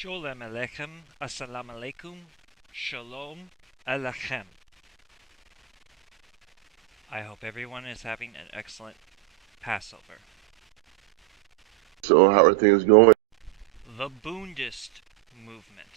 Sholem Aleichem, Assalamu Alaikum, Shalom Alechem. I hope everyone is having an excellent Passover. So how are things going? The Bundist Movement.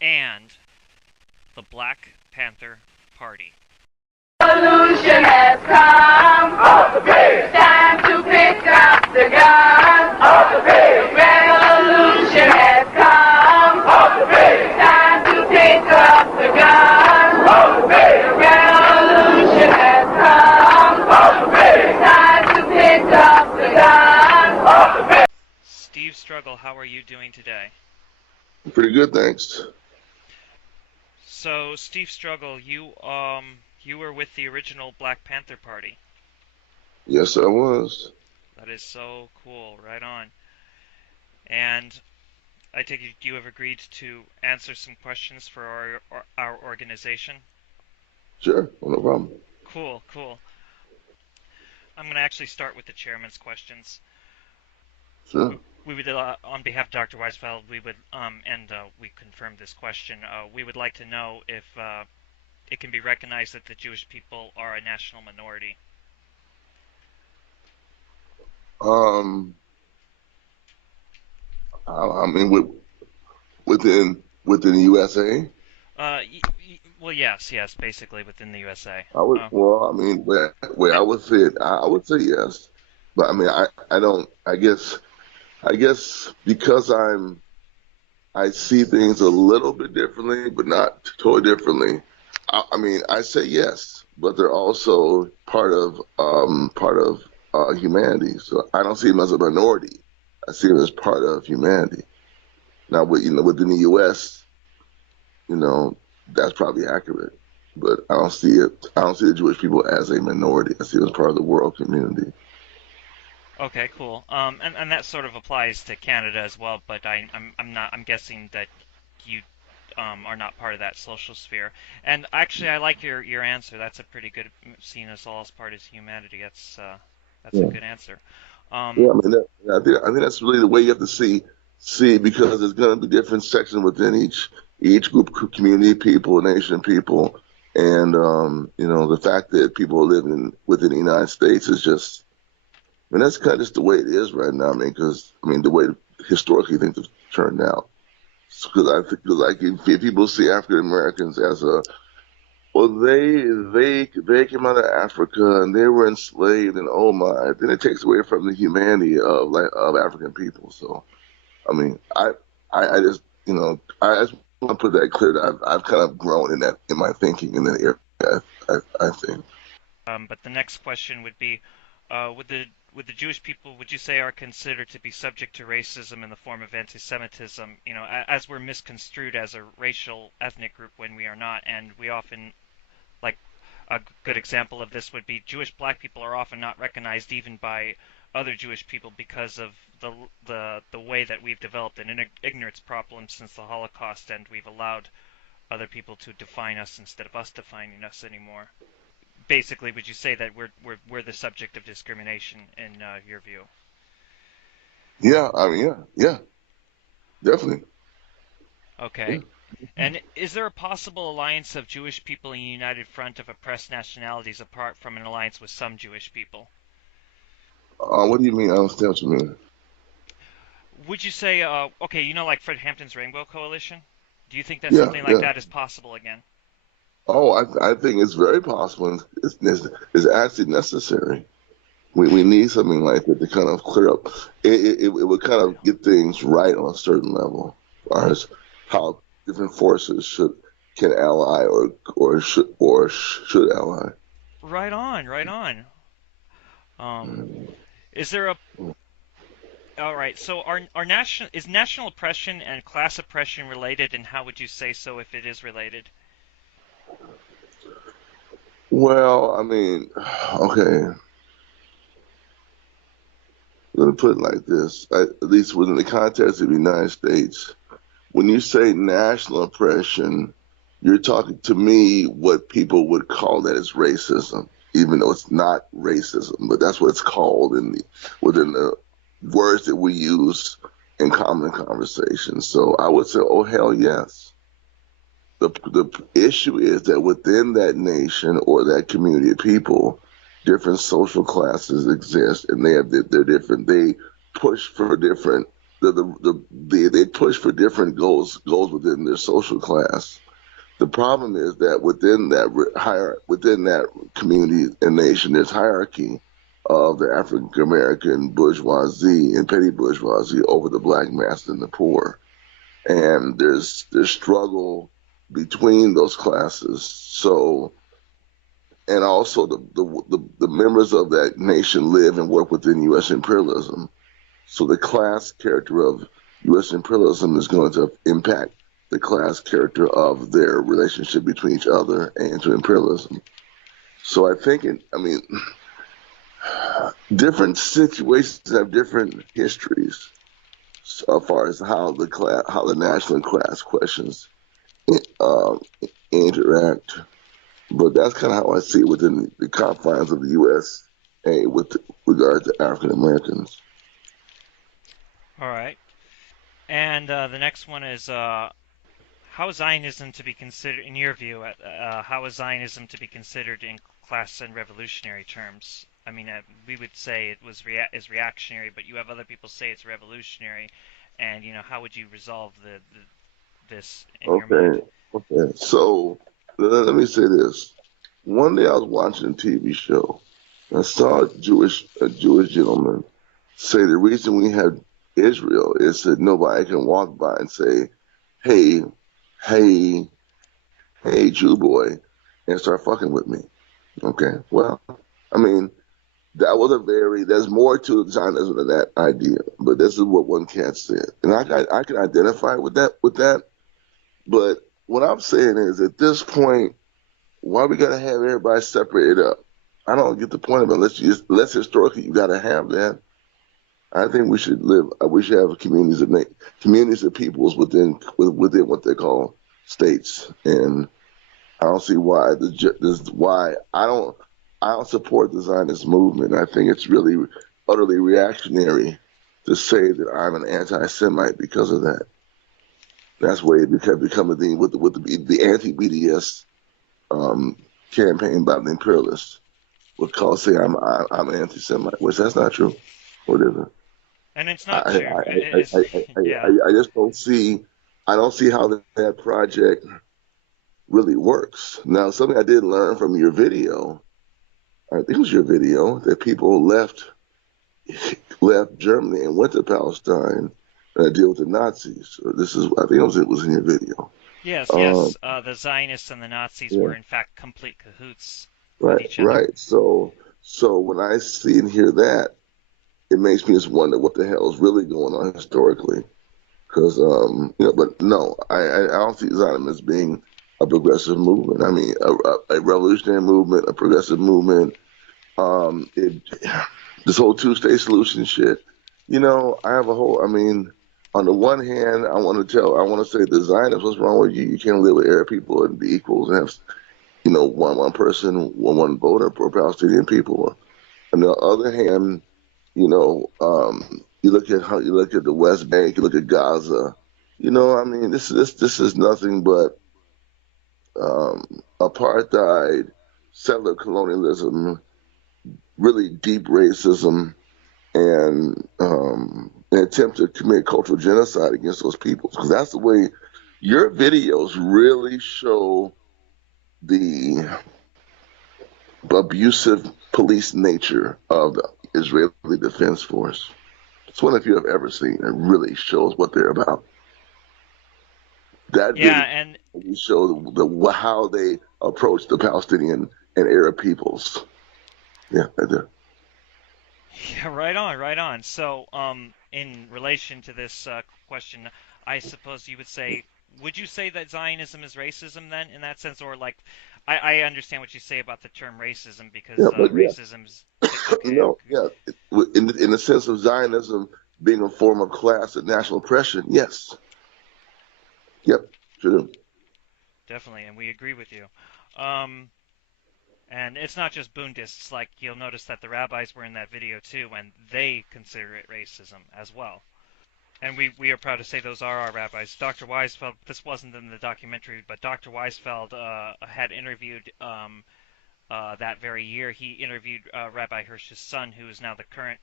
And the Black Panther Party. Revolution has come. It's time to pick up the gun. Revolution has come. It's time to pick up the gun. Revolution has come. It's time to pick up the gun. Steve Struggle, how are you doing today? Pretty good, thanks. So, Steve Struggle, you were with the original Black Panther Party. Yes, I was. That is so cool. Right on. And I take it you have agreed to answer some questions for our organization? Sure, no problem. Cool. I'm going to actually start with the chairman's questions. Sure. We would, on behalf of Dr. Weisfeld, we would, we confirmed this question. We would like to know if it can be recognized that the Jewish people are a national minority. I mean, within the USA. Well, yes, basically within the USA. Well, I mean, where I would say it, I would say yes, but I mean, I don't. I guess because I see things a little bit differently, but not totally differently. I mean, I say yes, but they're also part of humanity. So I don't see them as a minority. I see them as part of humanity. Now, within the U.S., that's probably accurate, but I don't see it. I don't see the Jewish people as a minority. I see them as part of the world community. Okay, cool. And that sort of applies to Canada as well, but I'm guessing that you are not part of that social sphere. And actually, I like your answer. That's a pretty good, seeing us all as part of humanity. That's a Yeah. good answer. Yeah, I mean, I think that's really the way you have to see because there's going to be different sections within each group, community, people, nation, people, and the fact that people are living within the United States is just, I mean, that's kind of just the way it is right now. I mean, because the way historically things have turned out. Because I think, like, if people see African Americans as well, they came out of Africa and they were enslaved, and oh my, then it takes away from the humanity of African people. So I mean, I just I just want to put that clear that I've kind of grown in my thinking in that area. I think. But the next question would be, would the Jewish people, would you say, are considered to be subject to racism in the form of anti-Semitism? As we're misconstrued as a racial ethnic group when we are not, and we often, like, a good example of this would be Jewish black people are often not recognized even by other Jewish people because of the way that we've developed an ignorance problem since the Holocaust, and we've allowed other people to define us instead of us defining us anymore. Basically, would you say that we're the subject of discrimination in your view? Yeah, I mean, yeah, definitely. Okay. Yeah. And is there a possible alliance of Jewish people in a united front of oppressed nationalities apart from an alliance with some Jewish people? What do you mean? I don't understand what you mean. Would you say, okay, like Fred Hampton's Rainbow Coalition? Do you think that Yeah, something like yeah. that is possible again? Oh, I think it's very possible. And it's actually necessary. We need something like that to kind of clear up. It would kind of get things right on a certain level, as far as how different forces can ally or should ally. Right on, right on. Um, is there a All right. So are national is national oppression and class oppression related, and how would you say so if it is related? Well, I mean, okay. let me put it like this: at least within the context of the United States, when you say national oppression, you're talking to me what people would call that as racism, even though it's not racism, but that's what it's called within the words that we use in common conversation. So I would say, oh hell yes. The issue is that within that nation or that community of people, different social classes exist, and they're different. They push for different they push for different goals within their social class. The problem is that within that community and nation, there's hierarchy of the African American bourgeoisie and petty bourgeoisie over the black mass and the poor, and there's struggle between those classes. So, and also the members of that nation live and work within U.S. imperialism. So the class character of U.S. imperialism is going to impact the class character of their relationship between each other and to imperialism. So I think, different situations have different histories as far as how the national and class questions uh, interact. But that's kind of how I see it within the confines of the U.S.A. with regard to African Americans. All right. And the next one is how is Zionism to be considered, in your view, how is Zionism to be considered in class and revolutionary terms? I mean, we would say it was is reactionary, but you have other people say it's revolutionary. And how would you resolve this in your mind? Okay, okay. So let me say this. One day I was watching a TV show. I saw a Jewish gentleman say the reason we have Israel is that nobody can walk by and say, "Hey, hey, hey, Jew boy," and start fucking with me. Okay. Well, I mean, there's more to Zionism than that idea, but this is what one cat said, and I can identify with that. But what I'm saying is, at this point, why we gotta have everybody separated up? I don't get the point of it. Unless historically you gotta have that. I think we should live. We should have communities of peoples within what they call states, and I don't see why why I don't support the Zionist movement. I think it's really utterly reactionary to say that I'm an anti-Semite because of that. That's where it become a thing with the anti-BDS um, campaign by the imperialists would call say I'm an anti-Semite, which that's not true. What is it? And it's I not I, true. I, It's I, yeah. I just don't see how that project really works. Now, something I did learn from your video, I think it was your video, that people left Germany and went to Palestine to deal with the Nazis. I think it was in your video. Yes, Um, yes. The Zionists and the Nazis yeah, were in fact complete cahoots with right, each other. right. So when I see and hear that, it makes me just wonder what the hell is really going on historically. Because but no, I don't see Zionism as being a progressive movement. I mean, a revolutionary movement, a progressive movement. It this whole two-state solution shit. I have a whole. I mean, on the one hand, I want to say the Zionists, what's wrong with you? You can't live with Arab people and be equals and have one person, one voter for Palestinian people. On the other hand, you look at the West Bank, you look at Gaza. I mean, this is nothing but apartheid, settler colonialism, really deep racism, and an attempt to commit cultural genocide against those peoples. Because that's the way your videos really show the abusive police nature of the Israeli Defense Force. It's one if you have ever seen. It really shows what they're about. That Yeah, video and shows how they approach the Palestinian and Arab peoples. Yeah, right there. yeah, right on, right on. So, in relation to this question, I suppose you would say, would you say that Zionism is racism then, in that sense, or like, I understand what you say about the term racism because Yeah, but yeah, racism's okay. no, yeah. In the sense of Zionism being a form of class and national oppression, yes, yep, sure do. Definitely, and we agree with you. Um, and it's not just Bundists. Like you'll notice that the rabbis were in that video too, and they consider it racism as well. And we are proud to say those are our rabbis. Dr. Weisfeld, this wasn't in the documentary, but Dr. Weisfeld had interviewed that very year. He interviewed Rabbi Hirsch's son, who is now the current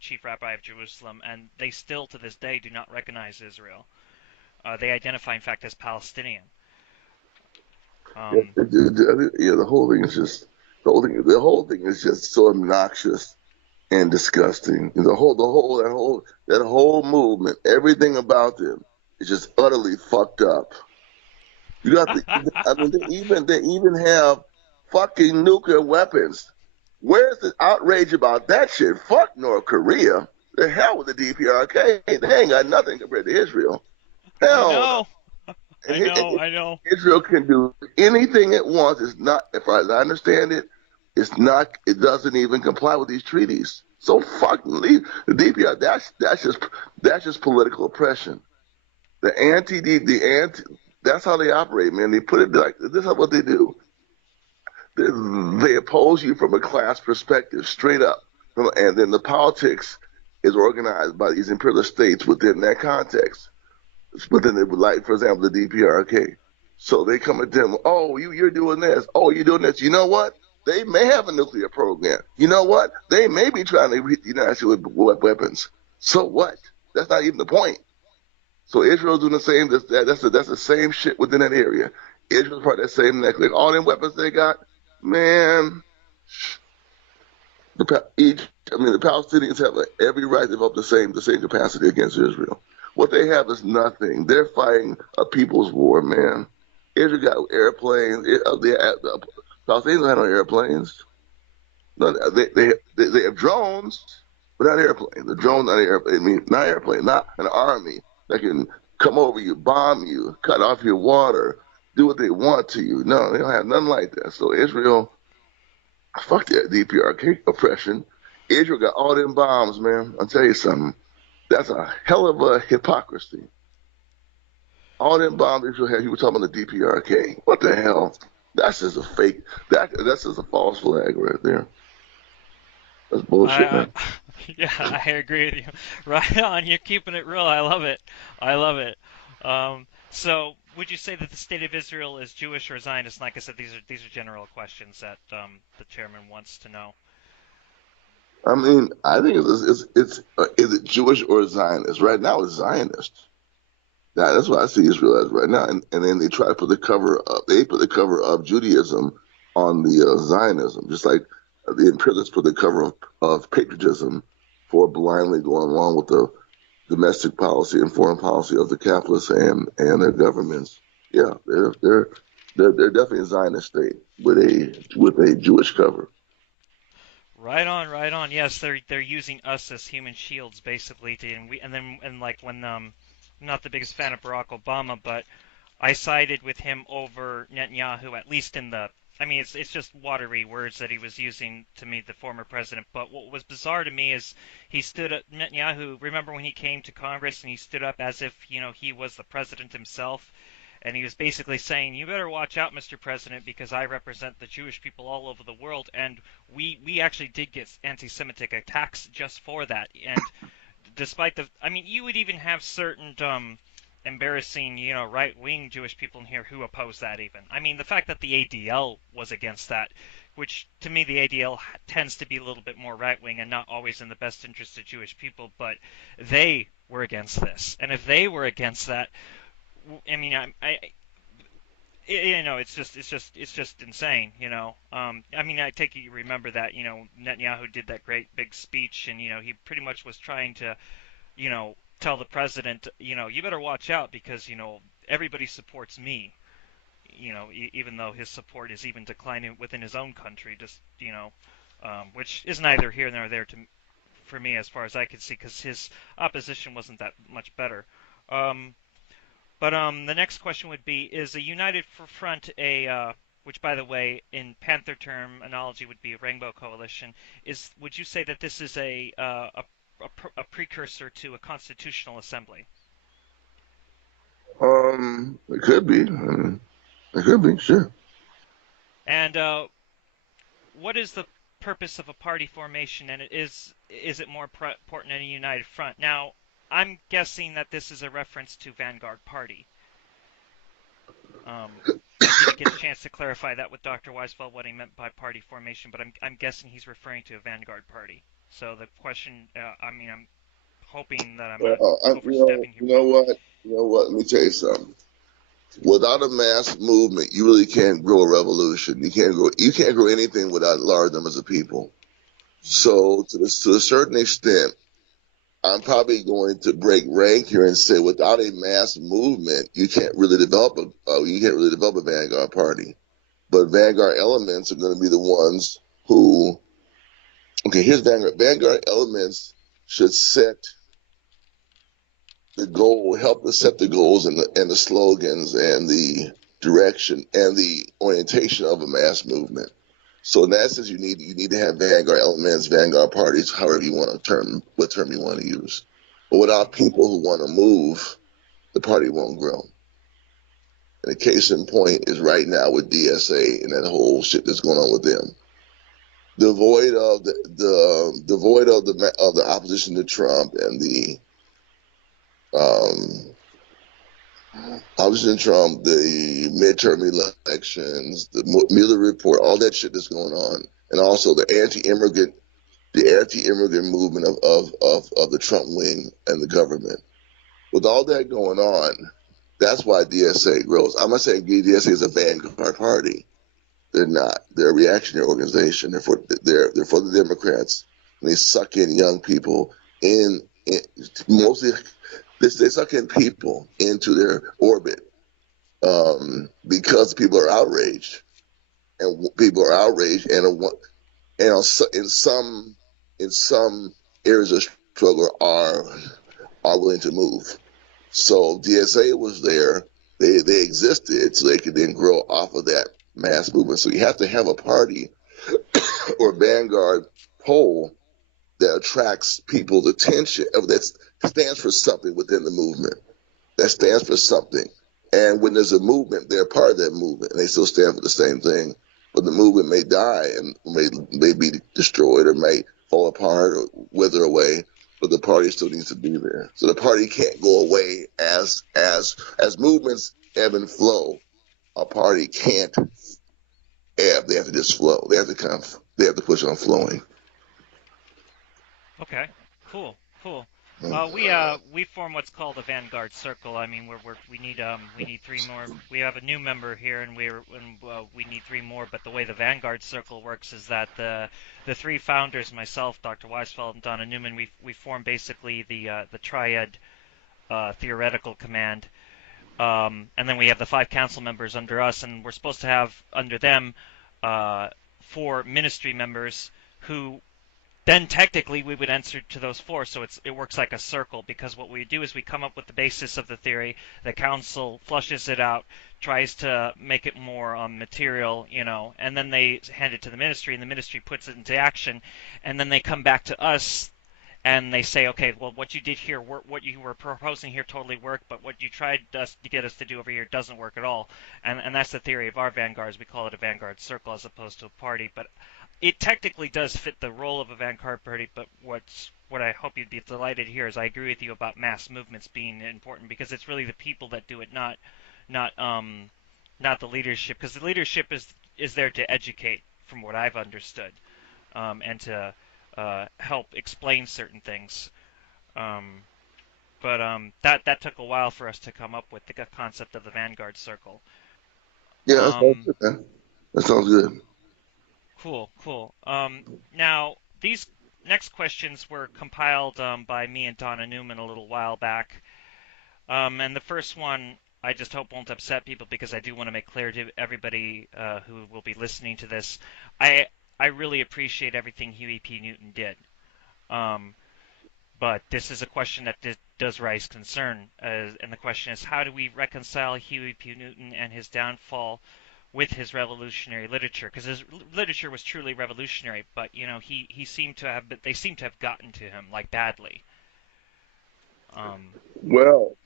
chief rabbi of Jerusalem, and they still to this day do not recognize Israel. They identify, in fact, as Palestinian. Yeah, Um, yeah, the whole thing is just the whole thing is just so obnoxious and disgusting. That whole movement, everything about them is just utterly fucked up. You got the, I mean, they even have fucking nuclear weapons. Where's the outrage about that shit? Fuck North Korea. The hell with the DPRK. They ain't got nothing compared to Israel. I Hell no. know, I know, I know. Israel can do anything it wants. It's not, as far as I understand it, it's not. It doesn't even comply with these treaties. So fucking leave the DPR. That's just political oppression. The anti. That's how they operate, man. They put it like this is what they do. They oppose you from a class perspective, straight up, and then the politics is organized by these imperialist states within that context. But then they would like, for example, the DPRK. So they come at them, oh, you're doing this. Oh, you're doing this. You know what? They may have a nuclear program. You know what? They may be trying to hit the United States with weapons. So what? That's not even the point. So Israel's doing the same. That's the same shit within that area. Israel's part of that same necklace. All them weapons they got, man. The Palestinians have every right to develop the same capacity against Israel. What they have is nothing. They're fighting a people's war, man. Israel got airplanes. The Palestinians don't have no airplanes. No, they have drones, but not airplanes. The drone, not airplane. I mean, not airplane, not an army that can come over you, bomb you, cut off your water, do what they want to you. No, they don't have nothing like that. So Israel, fuck that DPRK oppression. Israel got all them bombs, man. I'll tell you something. That's a hell of a hypocrisy. All them bombs Israel had, you were talking about the DPRK. What the hell? That's just a fake. That's just a false flag right there. That's bullshit, I, man. yeah, I agree with you. Right on, you're keeping it real. I love it. I love it. So, would you say that the state of Israel is Jewish or Zionist? Like I said, these are general questions that the chairman wants to know. I mean, I think is it Jewish or Zionist? Right now, it's Zionist. That's what I see Israel as right now. And then they try to put the cover up. They put the cover of Judaism on the Zionism, just like the imperialists put the cover of patriotism for blindly going along with the domestic policy and foreign policy of the capitalists and their governments. Yeah, they're definitely a Zionist state with a Jewish cover. Right on, right on. Yes, they're using us as human shields, basically. And like when I'm not the biggest fan of Barack Obama, but I sided with him over Netanyahu, at least in the. I mean, it's just watery words that he was using to me, the former president. But what was bizarre to me is he stood up. Netanyahu. Remember when he came to Congress and he stood up as if he was the president himself, and he was basically saying, "You better watch out, Mr. President, because I represent the Jewish people all over the world." And we actually did get anti-Semitic attacks just for that. And despite I mean, you would even have certain embarrassing, right-wing Jewish people in here who oppose that even. I mean, the fact that the ADL was against that, which to me the ADL tends to be a little bit more right-wing and not always in the best interest of Jewish people, but they were against this. And if they were against that, I mean, it's just insane, I mean, I take it you remember that, Netanyahu did that great big speech, and he pretty much was trying to, tell the president, you better watch out because everybody supports me, even though his support is even declining within his own country, just which is neither here nor there for me as far as I can see, because his opposition wasn't that much better. Um, but the next question would be: is a united front a which, by the way, in Panther terminology would be a rainbow coalition, would you say that this is a precursor to a constitutional assembly? It could be. I mean, it could be, sure. And what is the purpose of a party formation, and is it more important than a united front? Now, I'm guessing that this is a reference to Vanguard Party. I didn't get a chance to clarify that with Dr. Weisfeld what he meant by party formation, but I'm guessing he's referring to a Vanguard Party. So the question, I'm hoping that I'm not overstepping here. You know what? Let me tell you something. Without a mass movement, you really can't grow a revolution. You can't grow anything without large numbers of people. So to a certain extent, I'm probably going to break rank here and say, without a mass movement, you can't really develop a Vanguard Party. But Vanguard elements are going to be the ones who. Okay, here's Vanguard. Vanguard elements should set the goal, help us set the goals and the slogans and the direction and the orientation of a mass movement. So in that sense, you need to have Vanguard elements, Vanguard parties, however you want to what term you want to use. But without people who want to move, the party won't grow. And the case in point is right now with DSA and that whole shit that's going on with them. Devoid of the opposition to Trump and the opposition to Trump, the midterm elections, the Mueller report, all that shit that's going on, and also the anti-immigrant movement of the Trump wing and the government. With all that going on, that's why DSA grows. I'm not saying DSA is a Vanguard Party. They're not. They're a reactionary organization. They're for the Democrats. And they suck in young people mostly. They suck in people into their orbit because people are outraged, and in some areas of struggle are willing to move. So DSA was there. They existed so they could then grow off of that mass movement. So you have to have a party or vanguard pole that attracts people's attention, that stands for something within the movement, that stands for something. And when there's a movement, they're part of that movement, and they still stand for the same thing. But the movement may die and may be destroyed or may fall apart or wither away, but the party still needs to be there. So the party can't go away as movements ebb and flow. A party can't ebb; they have to just flow. They have to push on flowing. Okay, cool. We form what's called a Vanguard Circle. I mean, we need three more. We have a new member here, and we need three more. But the way the Vanguard Circle works is that the three founders, myself, Dr. Weisfeld, and Donna Newman, we form basically the triad theoretical command. And then we have the 5 council members under us, and we're supposed to have under them 4 ministry members who then technically we would answer to those 4. So it works like a circle, because what we do is we come up with the basis of the theory, the council flushes it out, tries to make it more material, and then they hand it to the ministry, and the ministry puts it into action, and then they come back to us and they say, okay, well, what you did here, what you were proposing here totally worked, but what you tried to get us to do over here doesn't work at all. And that's the theory of our vanguards. We call it a vanguard circle as opposed to a party. But it technically does fit the role of a vanguard party, but what I hope you'd be delighted to hear is I agree with you about mass movements being important, because it's really the people that do it, not the leadership, because the leadership is there to educate, from what I've understood, and to help explain certain things. But that took a while for us to come up with the concept of the Vanguard Circle. Yeah, that sounds good, man. That sounds good. Cool. Now, these next questions were compiled by me and Donna Newman a little while back. And the first one, I just hope won't upset people, because I do want to make clear to everybody who will be listening to this, I really appreciate everything Huey P. Newton did. But this is a question that does raise concern. And the question is, how do we reconcile Huey P. Newton and his downfall with his revolutionary literature, because his literature was truly revolutionary, but he seemed to have, they seem to have gotten to him like badly. Um, Well,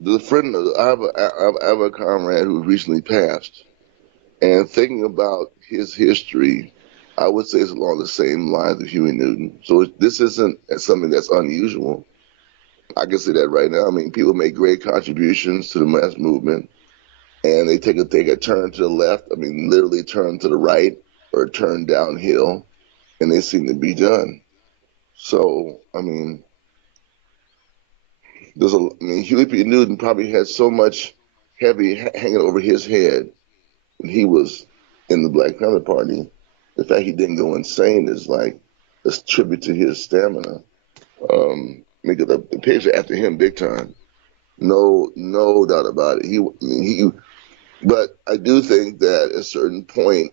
the friend I have a comrade who recently passed, and thinking about his history, I would say it's along the same lines of Huey Newton. So this isn't something that's unusual. I can say that right now. I mean, people make great contributions to the mass movement, and they take a turn to the left. I mean, literally turn to the right or turn downhill, and they seem to be done. So, I mean, Huey P. Newton probably had so much heavy hanging over his head when he was in the Black Panther Party. The fact he didn't go insane is like a tribute to his stamina. Make it the picture after him big time. No doubt about it. But I do think that at a certain point,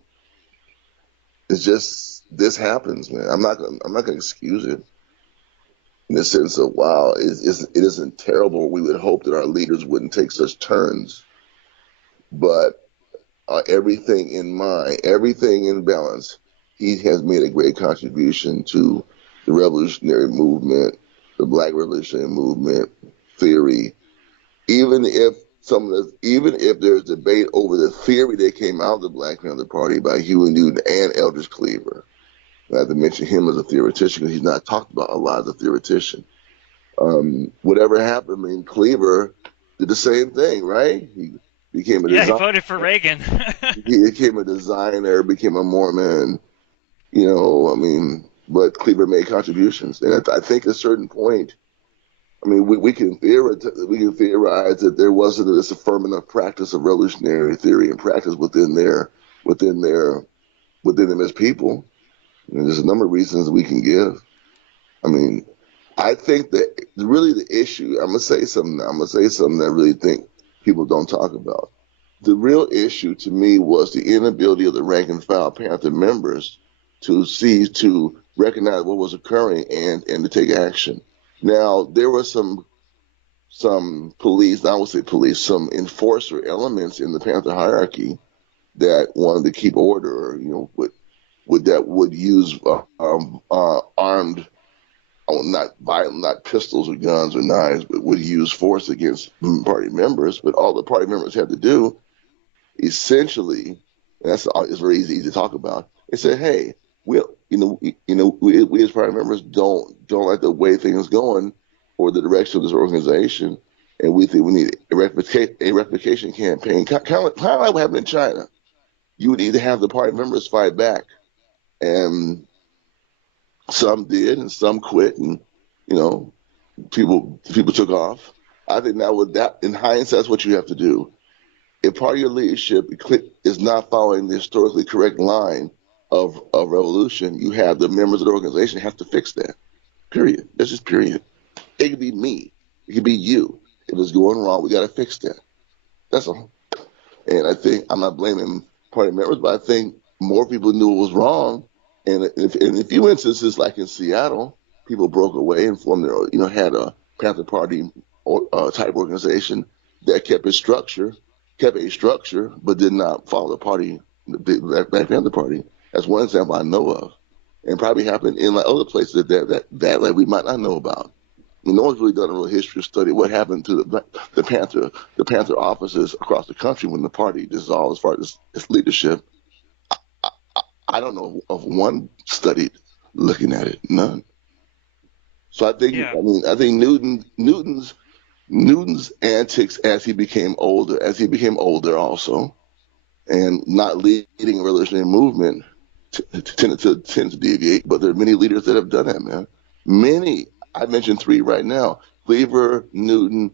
it's just this happens, man. I'm not gonna excuse it in the sense of wow, it isn't terrible. We would hope that our leaders wouldn't take such turns, but everything in mind, everything in balance, he has made a great contribution to the revolutionary movement, the Black revolutionary movement theory. Even if there's debate over the theory that came out of the Black Panther Party by Huey Newton and Eldridge Cleaver, I have to mention him as a theoretician because he's not talked about a lot as a theoretician. Whatever happened, I mean, Cleaver did the same thing, right? He became a yeah, he designer. voted for Reagan. He became a designer, became a Mormon. I mean, but Cleaver made contributions, and I think at a certain point, I mean, we can theorize that there wasn't this affirmative practice of revolutionary theory and practice within their within them as people. And there's a number of reasons we can give. I mean, I think that really the issue. I'm gonna say something. Now. I'm gonna say something that I really think people don't talk about. The real issue to me was the inability of the rank and file Panther members to recognize what was occurring and to take action. Now there were some police, I would say police, some enforcer elements in the Panther hierarchy that wanted to keep order, would use armed, not violent, not pistols or guns or knives, but would use force against party members. But all the party members had to do, essentially, and it's very easy to talk about. They said, "Hey, we as party members don't like the way things going or the direction of this organization, and we think we need a replication campaign, kind of like what happened in China. You would need to have the party members fight back, and some did, and some quit, and people took off. I think now with that, in hindsight, that's what you have to do. If part of your leadership is not following the historically correct line of revolution, you have the members of the organization have to fix that. Period. That's just period. It could be me. It could be you. If it's going wrong, we got to fix that. That's all. And I think I'm not blaming party members, but I think more people knew it was wrong. And in a few instances, like in Seattle, people broke away and formed had a Panther Party type organization that kept a structure, but did not follow the party, the Black Panther Party. That's one example I know of, and probably happened in like other places that we might not know about. I mean, no one's really done a real history study what happened to the Panther offices across the country when the party dissolved as far as its leadership. I don't know of one study looking at it. None. So I think yeah. I think Newton's antics as he became older also, and not leading a revolutionary movement tend to deviate. But there are many leaders that have done that, man. Many. I mentioned three right now: Cleaver, Newton,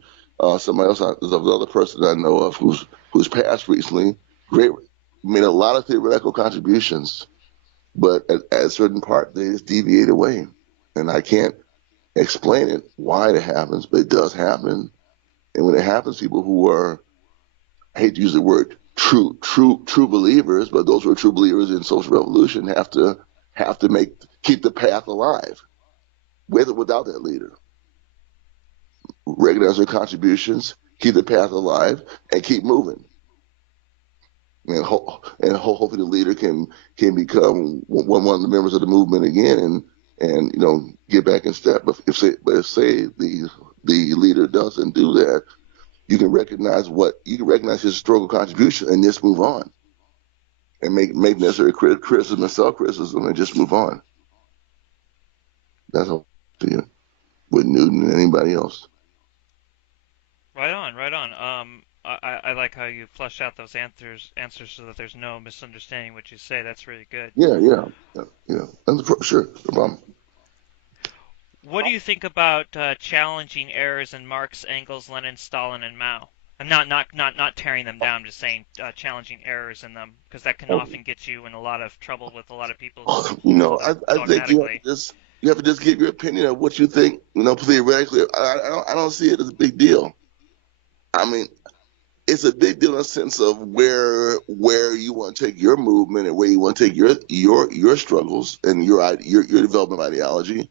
somebody else. There's another person I know of who's passed recently. Great, made a lot of theoretical contributions, but at a certain part they just deviate away, and I can't explain it why it happens, but it does happen. And when it happens, people who are, I hate to use the word true believers, but those who are true believers in social revolution have to keep the path alive, with or without that leader. Recognize their contributions, keep the path alive, and keep moving. hopefully the leader can become one of the members of the movement again, and get back in step. But if say the leader doesn't do that, you can recognize his historical contribution and just move on, and make necessary criticism and self criticism, and just move on. That's all to you with Newton and anybody else. Right on, right on. I like how you flesh out those answers so that there's no misunderstanding what you say. That's really good. Yeah. That's sure, no problem. What do you think about challenging errors in Marx, Engels, Lenin, Stalin, and Mao? I'm not tearing them down. I'm just saying challenging errors in them, because that can often get you in a lot of trouble with a lot of people who hold it I think dogmatically. you have to just give your opinion of what you think. Theoretically, I don't see it as a big deal. I mean, it's a big deal in the sense of where you want to take your movement and where you want to take your struggles and your development of ideology.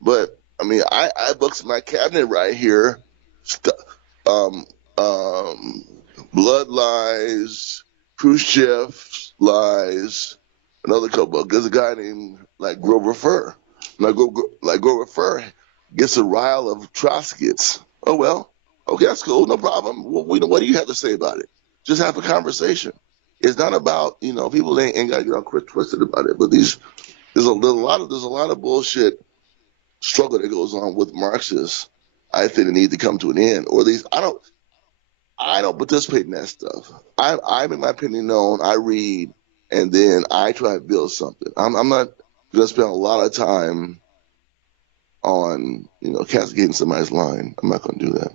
But I mean, I have books in my cabinet right here. Um, Blood Lies, Khrushchev Lies, another couple books. There's a guy named Grover Furr. Grover Furr gets a rile of Trotskyists. Oh well, okay, that's cool, no problem. What do you have to say about it? Just have a conversation. It's not about people ain't got to get all twisted about it. But there's a lot of bullshit struggle that goes on with Marxists. I think it needs to come to an end, or at least I don't participate in that stuff. I make my opinion known. I read, and then I try to build something. I'm not going to spend a lot of time on castigating somebody's line. I'm not going to do that,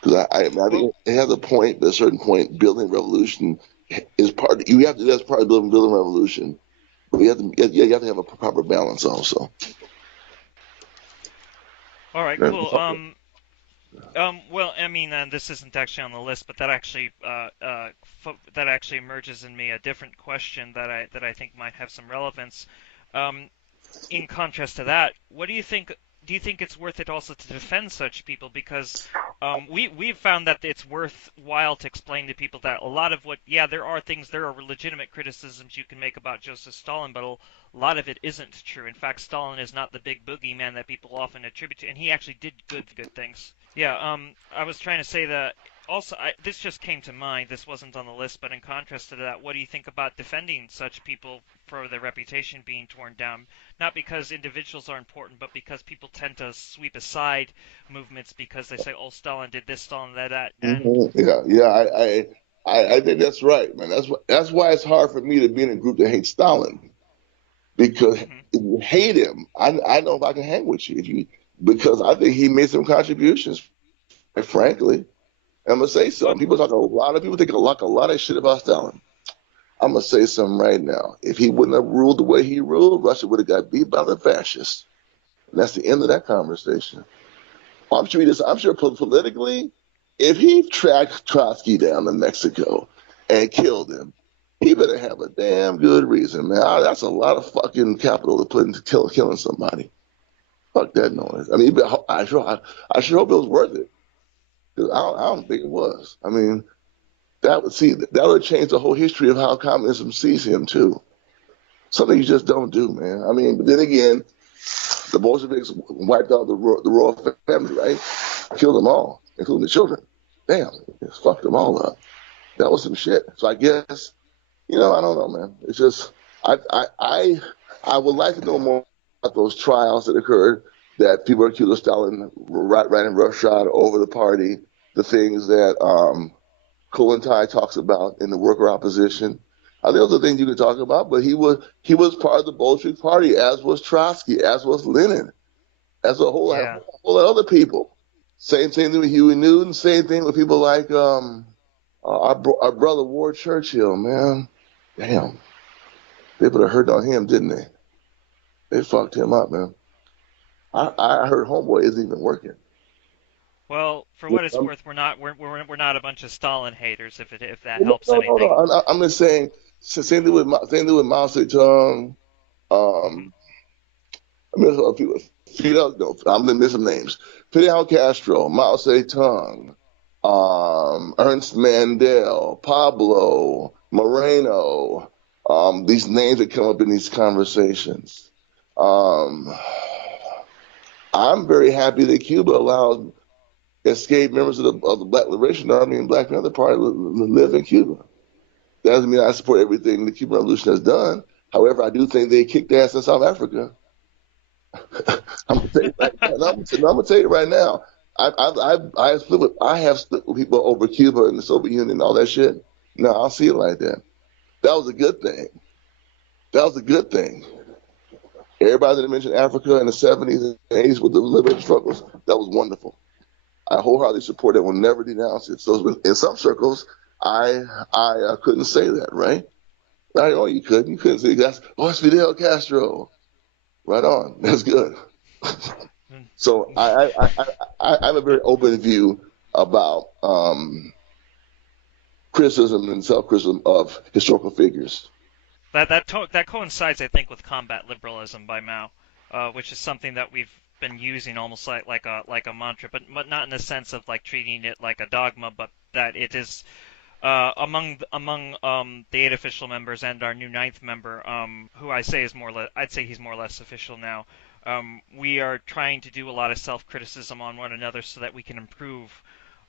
because I think it has a point. But at a certain point, building revolution is part. That's part of building revolution. But you have to have a proper balance also. All right, cool. Well, I mean, this isn't actually on the list, but that actually emerges in me a different question that I think might have some relevance. In contrast to that, what do you think? Do you think it's worth it also to defend such people? Because we've found that it's worthwhile to explain to people that a lot of there are legitimate criticisms you can make about Joseph Stalin, but a lot of it isn't true. In fact, Stalin is not the big boogeyman that people often attribute to, and he actually did good things. Yeah, I was trying to say that. Also, this just came to mind. This wasn't on the list, but in contrast to that, what do you think about defending such people for their reputation being torn down? Not because individuals are important, but because people tend to sweep aside movements because they say, "Oh, Stalin did this, Stalin did that." And I think that's right, man. That's why it's hard for me to be in a group that hates Stalin, because if you hate him, I know if I can hang with you because I think he made some contributions. And frankly, I'm gonna say something. A lot of people think a lot of shit about Stalin. I'm gonna say something right now. If he wouldn't have ruled the way he ruled, Russia would have got beat by the fascists. And that's the end of that conversation. I'm sure politically, if he tracked Trotsky down to Mexico and killed him, he better have a damn good reason, man. That's a lot of fucking capital to put into killing somebody. Fuck that noise. I mean, I sure hope it was worth it. Because I don't think it was. I mean, that would change the whole history of how communism sees him too. Something you just don't do, man. I mean, but then again, the Bolsheviks wiped out the royal family, right? Killed them all, including the children. Damn, just fucked them all up. That was some shit. So I guess, I don't know, man. It's just I would like to know more about those trials that occurred, that people accused of Stalin riding roughshod over the party, the things that Kollontai talks about in the worker opposition. I think those are things you can talk about, but he was part of the Bolshevik Party, as was Trotsky, as was Lenin, as a whole lot of other people. Same thing with Huey Newton, same thing with people like our brother Ward Churchill, man. Damn. They put a hurt on him, didn't they? They fucked him up, man. I heard Homeboy isn't even working. Well, for what it's worth, we're not a bunch of Stalin haters. If that helps anything. No. I'm just saying. Same thing with Mao Zedong. I'm gonna miss some names. Fidel Castro, Mao Zedong, Ernst Mandel, Pablo Moreno, these names that come up in these conversations. Um, I'm very happy that Cuba allowed escaped members of the Black Liberation Army and Black Panther Party to live in Cuba. That doesn't mean I support everything the Cuban Revolution has done. However, I do think they kicked ass in South Africa. I'm gonna tell you right now. I'm gonna tell you right now. I have split with people over Cuba and the Soviet Union and all that shit. No, I don't see it like that. That was a good thing. That was a good thing. Everybody that mentioned Africa in the 70s and 80s with the liberation struggles, that was wonderful. I wholeheartedly support it. Will never denounce it. So in some circles, I couldn't say that, right? I know you couldn't. You couldn't say that's it's Fidel Castro. Right on. That's good. So I have a very open view about criticism and self-criticism of historical figures. That coincides, I think, with combat liberalism by Mao, which is something that we've been using almost like a mantra, but not in the sense of like treating it like a dogma, but that it is among the 8 official members and our new ninth member, who I'd say he's more or less official now. We are trying to do a lot of self-criticism on one another so that we can improve.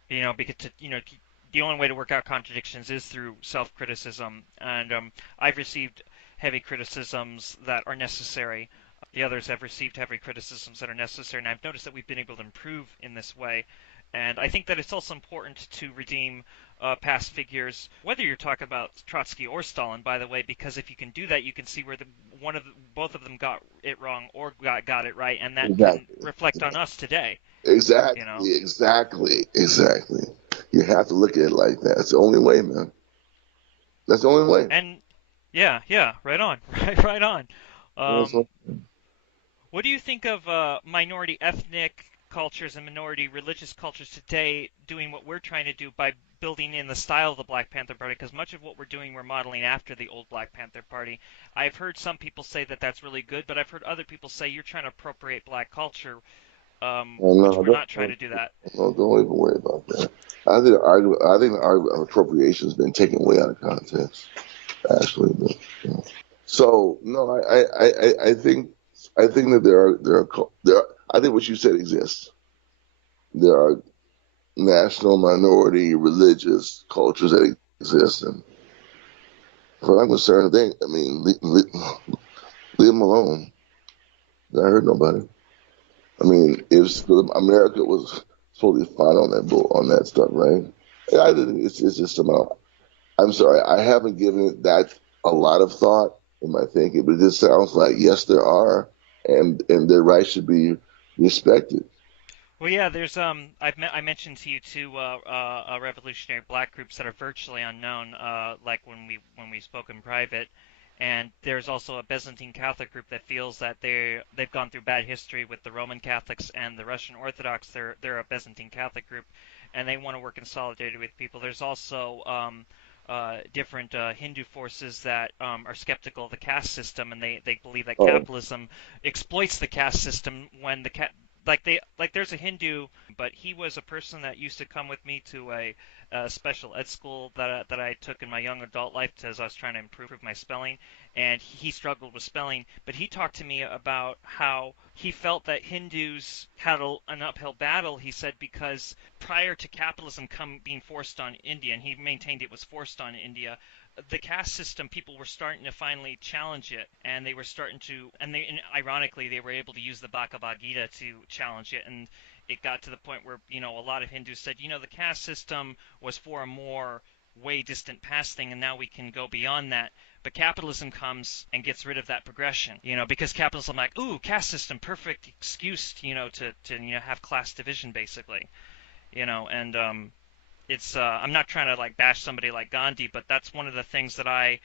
Because the only way to work out contradictions is through self-criticism, and I've received heavy criticisms that are necessary. The others have received heavy criticisms that are necessary, and I've noticed that we've been able to improve in this way. And I think that it's also important to redeem past figures, whether you're talking about Trotsky or Stalin, by the way, because if you can do that, you can see where both of them got it wrong or got it right, and that can Exactly. reflect on us today. Exactly. You have to look at it like that. It's the only way, man. That's the only way. And yeah, right on, right on. Um, what do you think of minority ethnic cultures and minority religious cultures today doing what we're trying to do by building in the style of the Black Panther Party? Because much of what we're doing, we're modeling after the old Black Panther Party. I've heard some people say that that's really good, but I've heard other people say you're trying to appropriate Black culture, which No, we're not trying to do that. don't even worry about that. I think the argument of appropriation has been taken way out of context, actually. But, So no, I think that I think what you said exists. There are national minority religious cultures that exist, and for I'm concerned, leave them alone. I hurt nobody. I mean, if America was totally fine on that stuff, right? It's just about. I'm sorry, I haven't given it that a lot of thought in my thinking, but it just sounds like yes, there are, and their rights should be respected. Well, yeah, there's I mentioned to you two revolutionary black groups that are virtually unknown, like when we spoke in private, and there's also a Byzantine Catholic group that feels that they've gone through bad history with the Roman Catholics and the Russian Orthodox. They're a Byzantine Catholic group, and they want to work in solidarity with people. There's also different Hindu forces that are skeptical of the caste system, and they believe that Oh, capitalism exploits the caste system when there's a Hindu, but he was a person that used to come with me to a special ed school that I took in my young adult life as I was trying to improve my spelling, and he struggled with spelling. But he talked to me about how he felt that Hindus had an uphill battle. He said because prior to capitalism being forced on India, and he maintained it was forced on India, the caste system, people were starting to finally challenge it, and they were starting to, and ironically, they were able to use the Bhagavad Gita to challenge it, and it got to the point where, a lot of Hindus said, the caste system was for a more way distant past thing, and now we can go beyond that. But capitalism comes and gets rid of that progression, because capitalism, like, ooh, caste system, perfect excuse, to have class division, basically, and it's I'm not trying to like bash somebody like Gandhi, but that's one of the things that I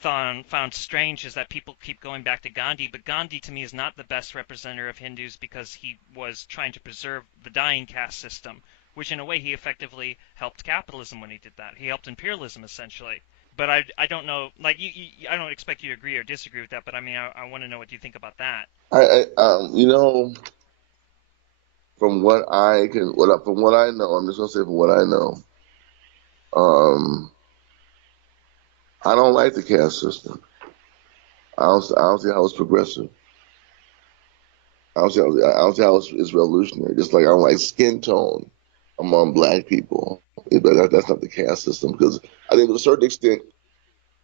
found strange is that people keep going back to Gandhi, but Gandhi to me is not the best representative of Hindus because he was trying to preserve the dying caste system, which in a way he effectively helped capitalism when he did that. He helped imperialism essentially. But I don't know, like I don't expect you to agree or disagree with that, but I mean I want to know what you think about that. from what I know, I'm just gonna say from what I know. Um, I don't like the caste system. I don't see how it's progressive. I don't see how it's revolutionary. Just like I don't like skin tone among black people. But that's not the caste system because I think to a certain extent,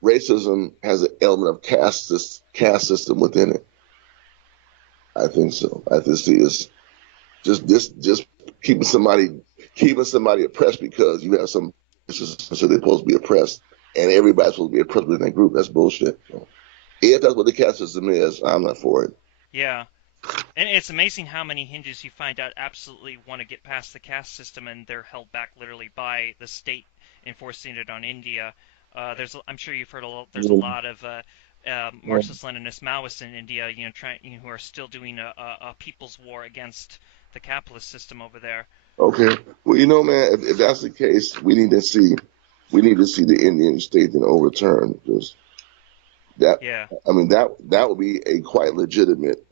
racism has an element of caste system within it. I think so. I just see it's just keeping somebody oppressed because you have some so they're supposed to be oppressed and everybody's supposed to be oppressed within that group. That's bullshit. So, if that's what the caste system is, I'm not for it. Yeah. And it's amazing how many Hindus you find out absolutely want to get past the caste system, and they're held back literally by the state enforcing it on India. I'm sure you've heard there's a lot of Marxist-Leninist Maoists in India, who are still doing a people's war against the capitalist system over there. Okay. Well, man, if that's the case, we need to see the Indian state then overturned because that Yeah. I mean that would be a quite legitimate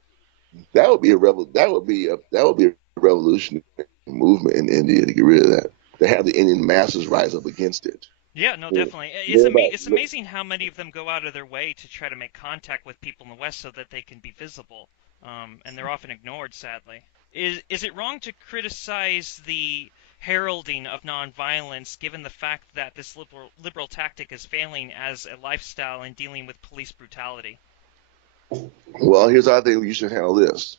that would be a revolutionary movement in India to get rid of that. To have the Indian masses rise up against it. Yeah, no, Yeah. definitely. It's Yeah, amazing how many of them go out of their way to try to make contact with people in the West so that they can be visible. And they're often ignored, sadly. Is it wrong to criticize the heralding of nonviolence given the fact that this liberal tactic is failing as a lifestyle in dealing with police brutality? well, here's how I think you should handle this.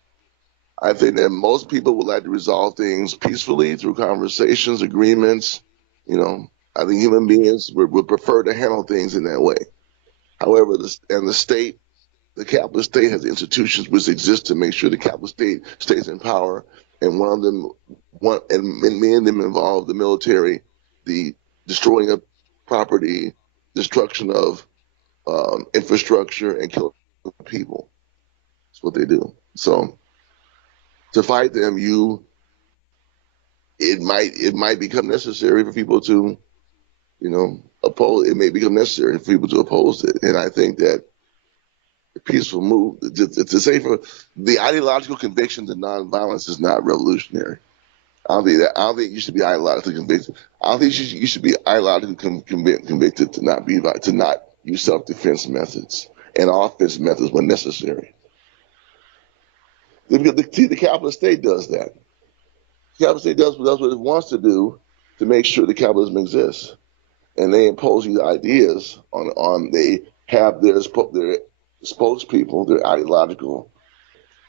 I think that most people would like to resolve things peacefully through conversations, agreements. I think human beings would prefer to handle things in that way. However, the capitalist state has institutions which exist to make sure the capitalist state stays in power, and and many of them involve the military, the destroying of property, destruction of infrastructure, and killing people. That's what they do. So to fight them, it might become necessary for people to oppose. It may become necessary for people to oppose it, and I think that a peaceful move to say for the ideological conviction to nonviolence is not revolutionary. I don't think you should be ideologically convicted. I don't think you should be ideologically convicted to not use self defense methods and offense methods when necessary. The capitalist state does that. The capitalist state does what it wants to do to make sure the capitalism exists, and they impose these ideas on they have their spokespeople, their ideological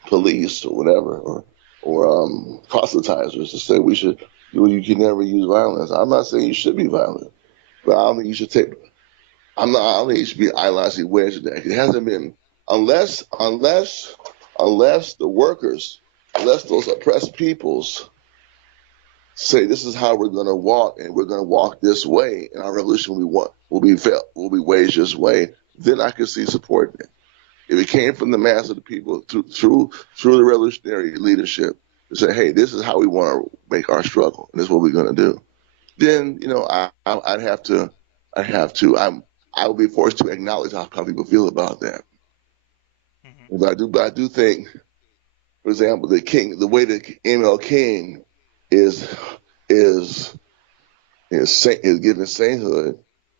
police or whatever, or proselytizers to say you can never use violence. I'm not saying you should be violent, but I don't think you should take. I don't think you should be ideologically wedged in that. It hasn't been unless the workers, unless those oppressed peoples say this is how we're going to walk, and we're going to walk this way, and our revolution will be waged this way. Then I could see supporting it. If it came from the mass of the people through the revolutionary leadership to say, "Hey, this is how we want to make our struggle, and this is what we're going to do," then I'd have to, I would be forced to acknowledge how people feel about that. Hmm. But I do think, for example, the way that ML King is is is given sainthood.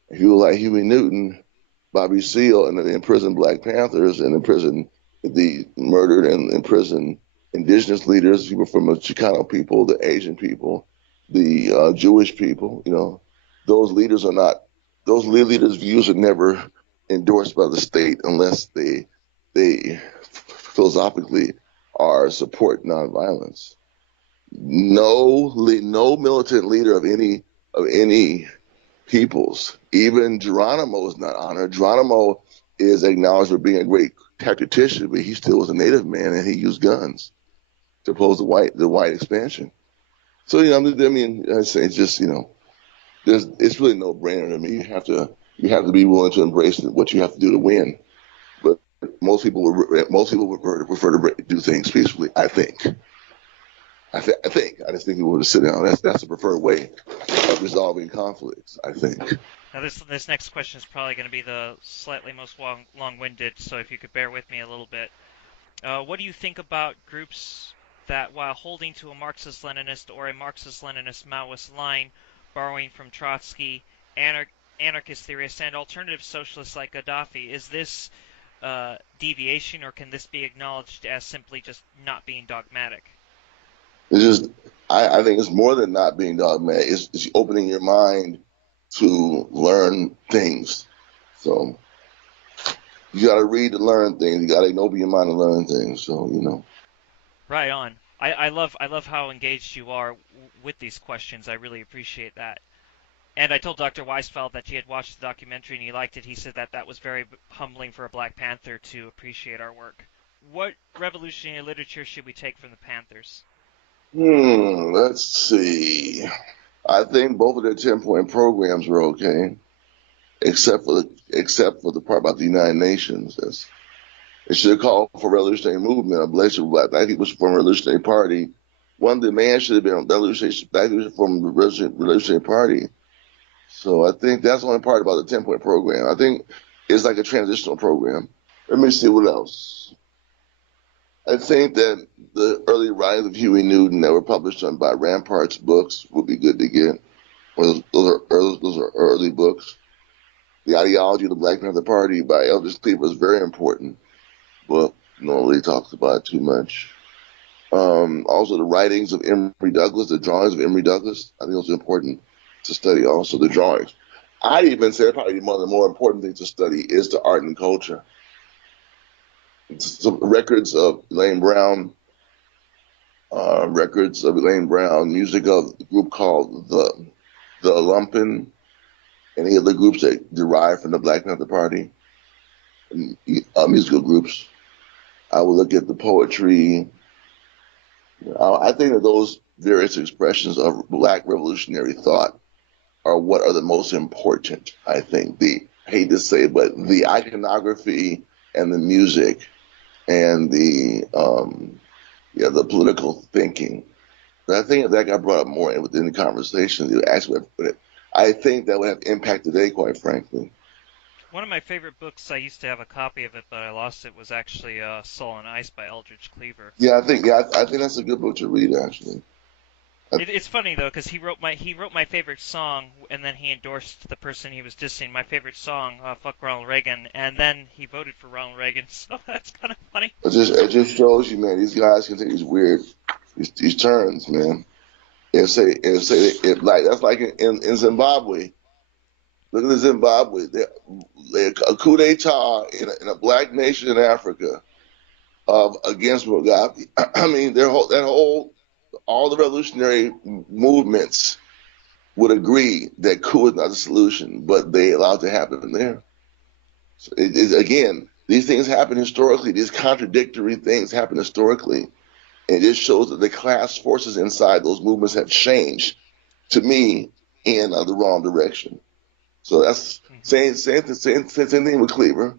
If you were like Huey Newton, Bobby Seale, and then imprisoned Black Panthers and imprisoned the murdered and imprisoned indigenous leaders, people from the Chicano people, the Asian people, the Jewish people. Those leaders are not. Those leaders' views are never endorsed by the state unless they philosophically are support nonviolence. No militant leader of any peoples. Even Geronimo is not honored. Geronimo is acknowledged for being a great tactician, but he still was a native man and he used guns to oppose the white expansion. So I mean, I say it's just it's really no brainer to me. You have to be willing to embrace what you have to do to win. But most people would prefer to do things peacefully. I think. I just think people would sit down. That's the preferred way of resolving conflicts. I think. Now, this next question is probably going to be the slightly most long-winded, so if you could bear with me a little bit. What do you think about groups that, while holding to a Marxist-Leninist or a Marxist-Leninist Maoist line, borrowing from Trotsky, anarchist theorists and alternative socialists like Gaddafi. Is this deviation, or can this be acknowledged as simply just not being dogmatic? It's just, I think it's more than not being dogmatic. It's opening your mind to learn things. So you got to read to learn things. You got to open your mind to learn things. So, you know. Right on. I love how engaged you are with these questions. I really appreciate that. And I told Dr. Weisfeld that he had watched the documentary and he liked it. He said that that was very humbling for a Black Panther to appreciate our work. What revolutionary literature should we take from the Panthers? Let's see. I think both of their 10-point programs were okay, except for the part about the United Nations. It should have called for a revolutionary movement. A blessed black people should form a revolutionary party. One demand should have been black people should form a revolutionary party. So I think that's the only part about the 10-point program. I think it's like a transitional program. Let me see what else. I think that the early writings of Huey Newton that were published by Ramparts Books would be good to get. Those are early books. The Ideology of the Black Panther Party by Eldridge Cleaver is very important, but no one really talks about it too much. Also, the writings of Emory Douglas, the drawings of Emory Douglas, I think those are important to study. Also, the drawings. I'd even say probably one of the more important things to study is the art and culture. Some records of Elaine Brown, music of a group called the Lumpen, and any other groups that derive from the Black Panther Party, and, musical groups. I would look at the poetry. I think that those various expressions of Black revolutionary thought are what are the most important. I think I hate to say it, but the iconography and the music and the political thinking. But I think if that got brought up more within the conversation, I think that would have impact today, quite frankly. One of my favorite books, I used to have a copy of it, but I lost it, was actually Soul on Ice by Eldridge Cleaver. I think that's a good book to read, actually. It's funny though, because he wrote my favorite song, and then he endorsed the person he was dissing. My favorite song, "Fuck Ronald Reagan," and then he voted for Ronald Reagan. So that's kind of funny. It just shows you, man. These guys can take these turns, man. If that's like in Zimbabwe. Look at the Zimbabwe. A coup d'état in a black nation in Africa against Mugabe. I mean, all the revolutionary movements would agree that coup is not the solution, but they allowed it to happen there. So again, these things happen historically. These contradictory things happen historically. And it just shows that the class forces inside those movements have changed, to me, in the wrong direction. So that's same thing with Cleaver.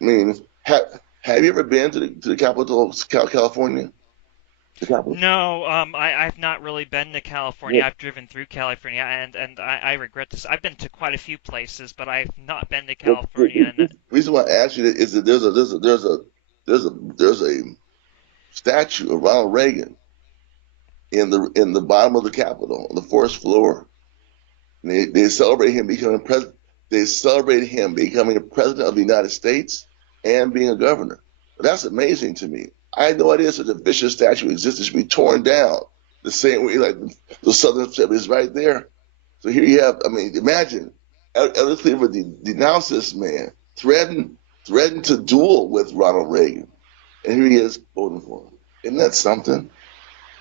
I mean, have you ever been to the capital of California? No, I've not really been to California. Yeah. I've driven through California, and I regret this. I've been to quite a few places, but I've not been to California. The reason why I ask you is that there's a statue of Ronald Reagan in the bottom of the Capitol, on the fourth floor. And they celebrate him becoming president. They celebrate him becoming a president of the United States and being a governor. That's amazing to me. I had no idea such a vicious statue existed. It should be torn down the same way like the Southern Step is right there. So here you have, I mean, imagine Elliot Cleaver denounced this man, threatened to duel with Ronald Reagan, and here he is voting for him. Isn't that something?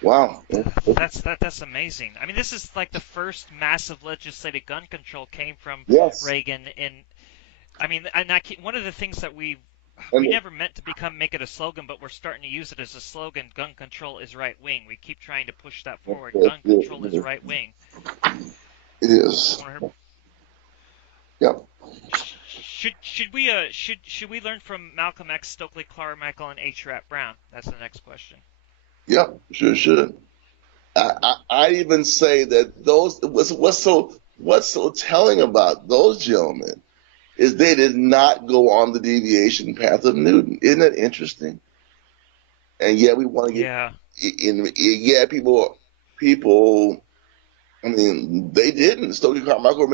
Wow. That's amazing. I mean, this is like the first massive legislated gun control came from Yes. Reagan. I mean, one of the things that we And never meant to make it a slogan, but we're starting to use it as a slogan. Gun control is right wing. We keep trying to push that forward. Gun control is right wing. It is. Yeah. Should we learn from Malcolm X, Stokely Carmichael, and H. Rap Brown? That's the next question. Yeah, sure should. I even say that what's so telling about those gentlemen is they did not go on the deviation path of Newton. Isn't that interesting? And yet we want to get people. I mean, they didn't. Stokely Carmichael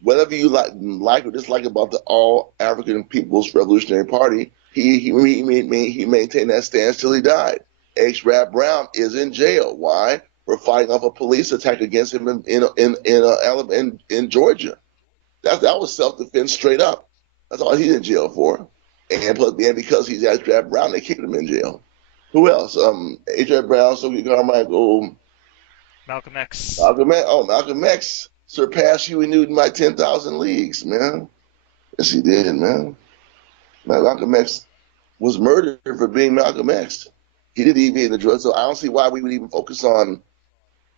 whatever you like or dislike about the All African People's Revolutionary Party, he maintained that stance till he died. H. Rap Brown is in jail. Why? For fighting off a police attack against him in Georgia. That was self defense straight up. That's all he's in jail for. And because he's H. Rap Brown, they keep him in jail. Who else? H. Rap Brown, Sophie Carmichael, Malcolm X. Malcolm X surpassed Huey Newton by 10,000 leagues, man. Yes, he did, man. Malcolm X was murdered for being Malcolm X. He didn't even the drugs, so I don't see why we would even focus on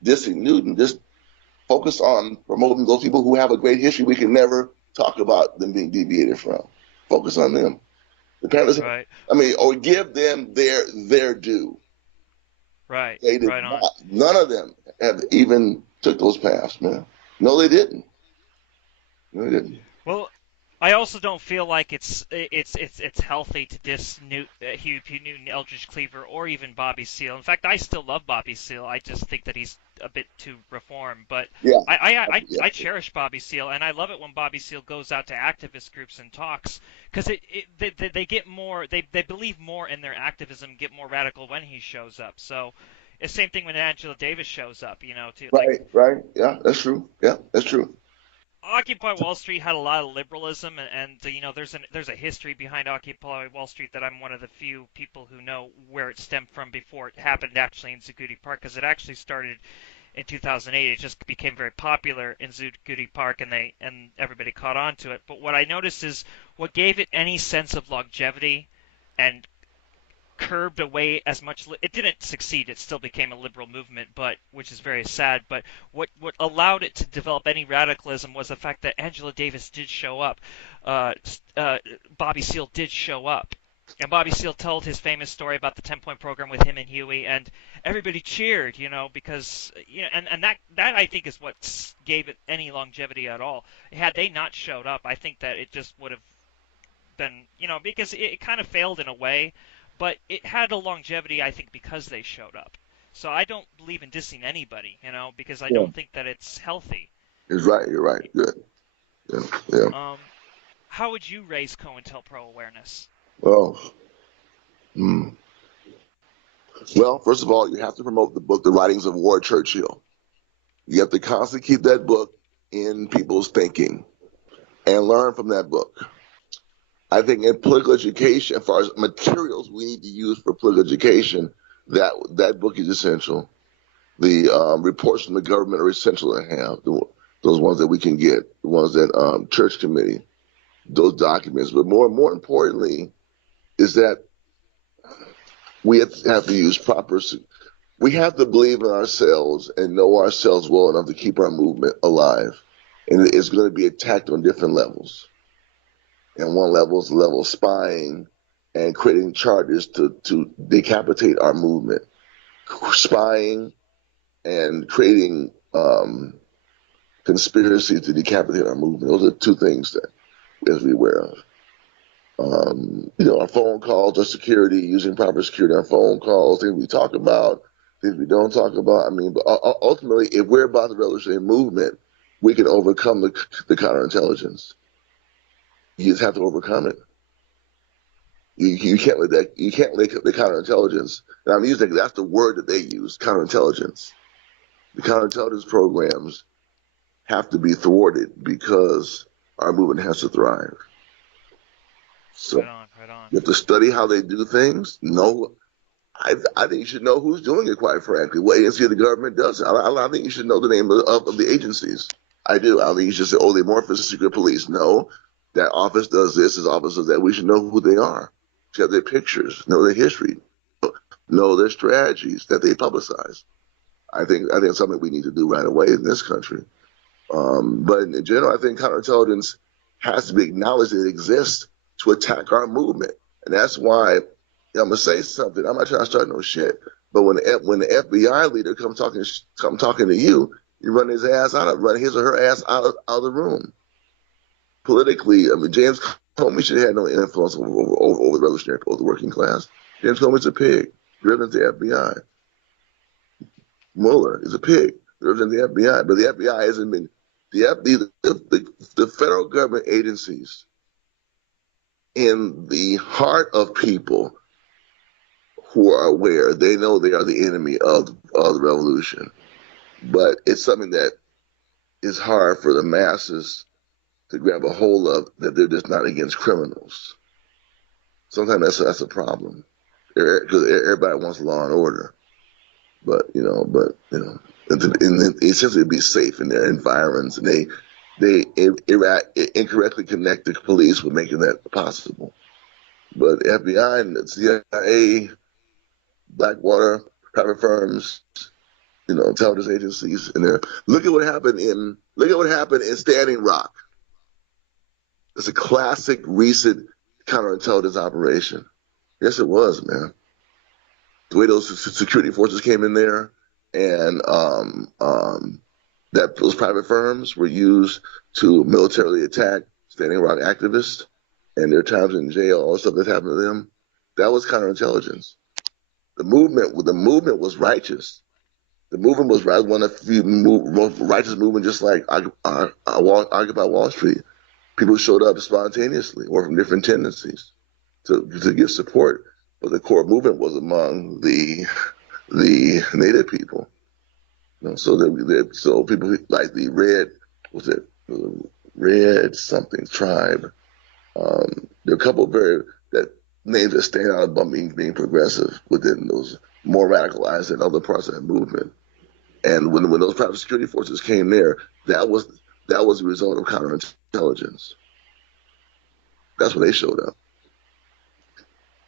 dissing Newton. Just focus on promoting those people who have a great history we can never talk about them being deviated from. Focus on them. The parents, right. or give them their due. Right. They did right not. on. None of them have even took those paths, man. No, they didn't. No, they didn't. Well, I also don't feel like it's healthy to diss Huey P. Newton, Eldridge Cleaver, or even Bobby Seale. In fact, I still love Bobby Seale. I just think that he's a bit too reformed. But yeah. I cherish Bobby Seale, and I love it when Bobby Seale goes out to activist groups and talks, because they get more, they believe more in their activism, get more radical when he shows up. So it's the same thing when Angela Davis shows up, too. Right. Yeah, that's true. Yeah, that's true. Occupy Wall Street had a lot of liberalism, and there's a history behind Occupy Wall Street that I'm one of the few people who know where it stemmed from before it happened actually in Zagudi Park, because it actually started in 2008. It just became very popular in Zagudi Park, and everybody caught on to it. But what I noticed is what gave it any sense of longevity and curbed away as much. It didn't succeed. It still became a liberal movement, but which is very sad. But what allowed it to develop any radicalism was the fact that Angela Davis did show up. Bobby Seale did show up. And Bobby Seale told his famous story about the 10-point program with him and Huey, and everybody cheered, because and that I think is what gave it any longevity at all. Had they not showed up, I think that it just would have been, because it kind of failed in a way. But it had a longevity, I think, because they showed up. So I don't believe in dissing anybody, because I don't think that it's healthy. You're right. Good. Yeah. How would you raise COINTELPRO awareness? Well, first of all, you have to promote the book, The Writings of Ward Churchill. You have to constantly keep that book in people's thinking and learn from that book. I think in political education, as far as materials we need to use for political education, that book is essential. The reports from the government are essential to have. Those ones that we can get, the ones that church committee, those documents. But more importantly, is that we have to use proper. We have to believe in ourselves and know ourselves well enough to keep our movement alive, and it's going to be attacked on different levels. And one level is the level of spying and creating charges to decapitate our movement. Spying and creating conspiracy to decapitate our movement. Those are two things that we have to be aware of. Our phone calls, our security, using proper security on phone calls, things we talk about, things we don't talk about. But ultimately, if we're about the revolutionary movement, we can overcome the counterintelligence. You just have to overcome it. You can't let the counterintelligence, and I'm using that's the word that they use, counterintelligence. The counterintelligence programs have to be thwarted because our movement has to thrive. So right on. You have to study how they do things. I think you should know who's doing it, quite frankly. What agency of the government does it. I think you should know the name of the agencies. I do. I don't think you should say, the Amorphous Secret Police. No. That office does this office does that. We should know who they are. We should have their pictures, know their history, know their strategies that they publicize. I think it's something we need to do right away in this country. But in general, I think counterintelligence has to be acknowledged that it exists to attack our movement. And that's why I'm going to say something. I'm not trying to start no shit. But when the FBI leader come talking to you, you run his or her ass out of the room. Politically, James Comey should have had no influence over the revolutionary, over the working class. James Comey's a pig. He represents the FBI. Mueller is a pig. He represents the FBI, but the FBI hasn't been the federal government agencies in the heart of people who are aware, they know they are the enemy of the revolution. But it's something that is hard for the masses to grab a hold of, that they're just not against criminals. Sometimes that's a problem, because everybody wants law and order, but essentially to be safe in their environs, and they incorrectly connect the police with making that possible. But the FBI and the CIA, Blackwater, private firms, intelligence agencies, and look at what happened in Standing Rock. It's a classic recent counterintelligence operation. Yes, it was, man. The way those security forces came in there, and that those private firms were used to militarily attack Standing Rock activists and their times in jail, all the stuff that happened to them. That was counterintelligence. The movement was righteous. The movement was one of the few righteous movement, just like Occupy Wall Street. People showed up spontaneously or from different tendencies to give support, but the core movement was among the native people. So people like the Red something tribe. There are a couple of that names that stand out about being progressive within those more radicalized than other parts of that movement. And when those private security forces came there, that was the result of counterintelligence. That's when they showed up.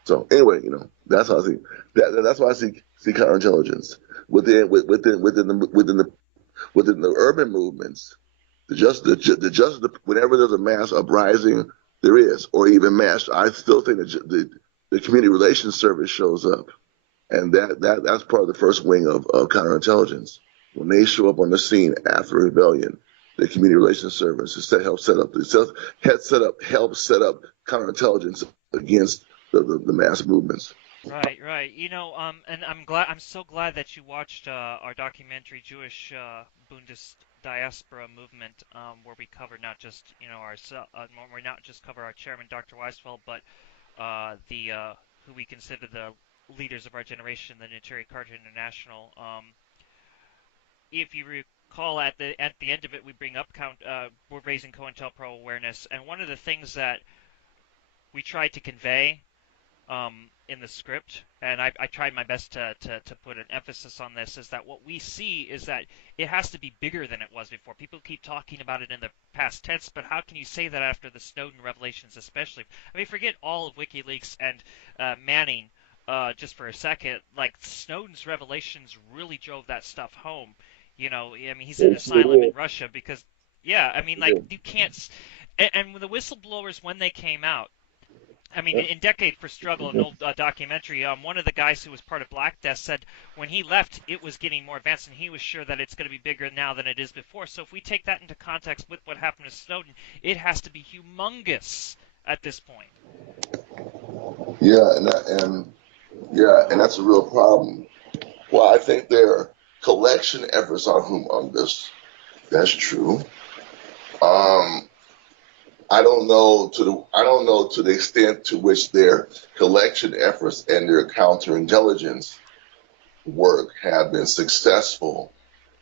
So anyway, that's how I see that. That's why I see counterintelligence within the urban movements. Whenever there's a mass uprising, there is, or even mass, I still think that the community relations service shows up, and that's part of the first wing of counterintelligence. When they show up on the scene after rebellion, the community relations service helps set up counterintelligence against the mass movements. Right. And I'm so glad that you watched our documentary, Jewish Bundist Diaspora Movement, where we cover not just we not just cover our chairman, Dr. Weisfeld, but who we consider the leaders of our generation, the Naturi Carter International. If you recall, at the end of it, we bring up we're raising COINTELPRO awareness, and one of the things that we tried to convey in the script, and I tried my best to put an emphasis on this, is that what we see is that it has to be bigger than it was before. People keep talking about it in the past tense, but how can you say that after the Snowden revelations especially? I mean, forget all of WikiLeaks and Manning just for a second. Like, Snowden's revelations really drove that stuff home. I mean, he's in asylum in Russia because, you can't... And the whistleblowers, when they came out, I mean, in Decade for Struggle, an old documentary, one of the guys who was part of Black Death said when he left, it was getting more advanced, and he was sure that it's going to be bigger now than it is before. So if we take that into context with what happened to Snowden, it has to be humongous at this point. Yeah, and that's a real problem. Well, I think their collection efforts are humongous. That's true. I don't know to the extent to which their collection efforts and their counterintelligence work have been successful.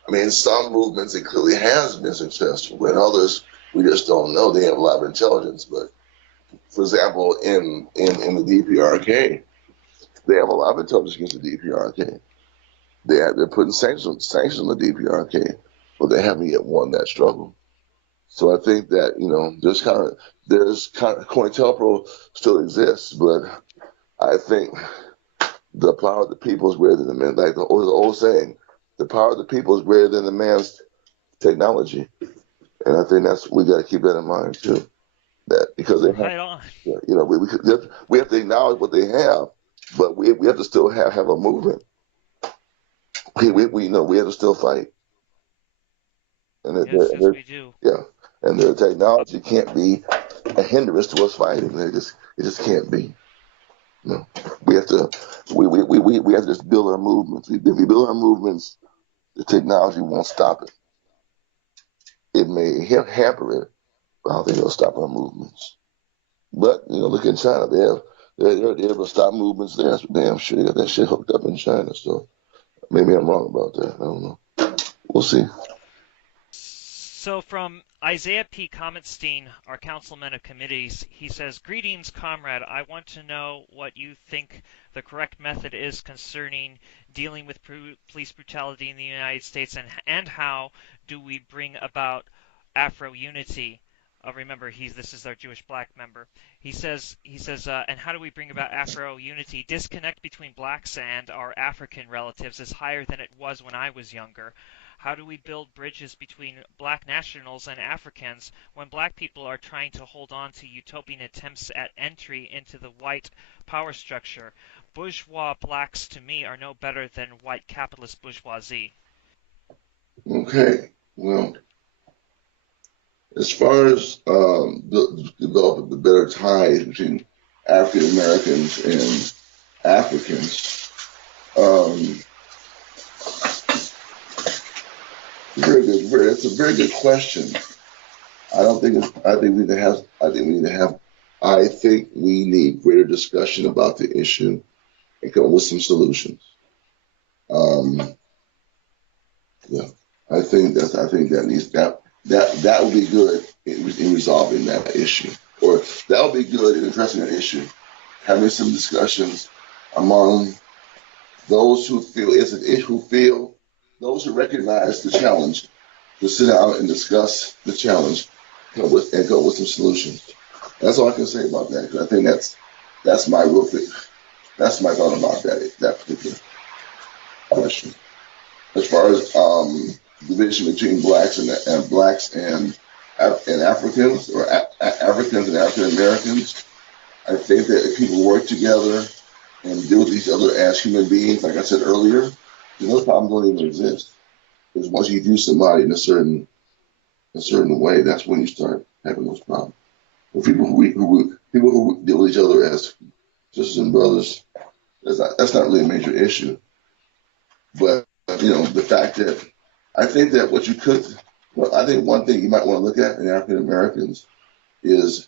I mean, in some movements it clearly has been successful. In others, we just don't know. They have a lot of intelligence. But for example, in the DPRK, they have a lot of intelligence against the DPRK. They're putting sanctions on the DPRK, but they haven't yet won that struggle. So I think that there's COINTELPRO still exists, but I think the power of the people is greater than the man. Like the old saying, the power of the people is greater than the man's technology, and I think we got to keep that in mind too. That because they have, we have to acknowledge what they have, but we have to still have a movement. We have to still fight. And yes, we do. Yeah. And their technology can't be a hindrance to us fighting. It just can't be. We have to just build our movements. If we build our movements, the technology won't stop it. may hamper it, but I don't think it'll stop our movements. But look at China. They're able to stop movements there. That's for damn sure. They got that shit hooked up in China. So maybe I'm wrong about that. I don't know. We'll see. So from Isaiah P. Kometstein, our councilman of committees, he says, "Greetings, comrade. I want to know what you think the correct method is concerning dealing with police brutality in the United States, and how do we bring about Afro unity." Remember, this is our Jewish black member. He says, and how do we bring about Afro unity? Disconnect between blacks and our African relatives is higher than it was when I was younger. How do we build bridges between black nationals and Africans when black people are trying to hold on to utopian attempts at entry into the white power structure? Bourgeois blacks, to me, are no better than white capitalist bourgeoisie. Okay. Well, as far as developing the better ties between African Americans and Africans, It's a very good question. I think we need to have. I think we need greater discussion about the issue and come up with some solutions. Yeah, I think that would be good in resolving that issue, or that would be good in addressing that issue. Having some discussions among those who feel it's an issue, those who recognize the challenge, to sit down and discuss the challenge, come up with some solutions. That's all I can say about that, because I think that's my real thing. That's my thought about that particular question. As far as division between blacks and Africans, or Africans and African Americans, I think that if people work together and deal with each other as human beings, like I said earlier, those problems don't even exist. Because once you view somebody in a certain way, that's when you start having those problems. But people who deal with each other as sisters and brothers, that's not really a major issue. But the fact that I think that I think one thing you might want to look at in African Americans is,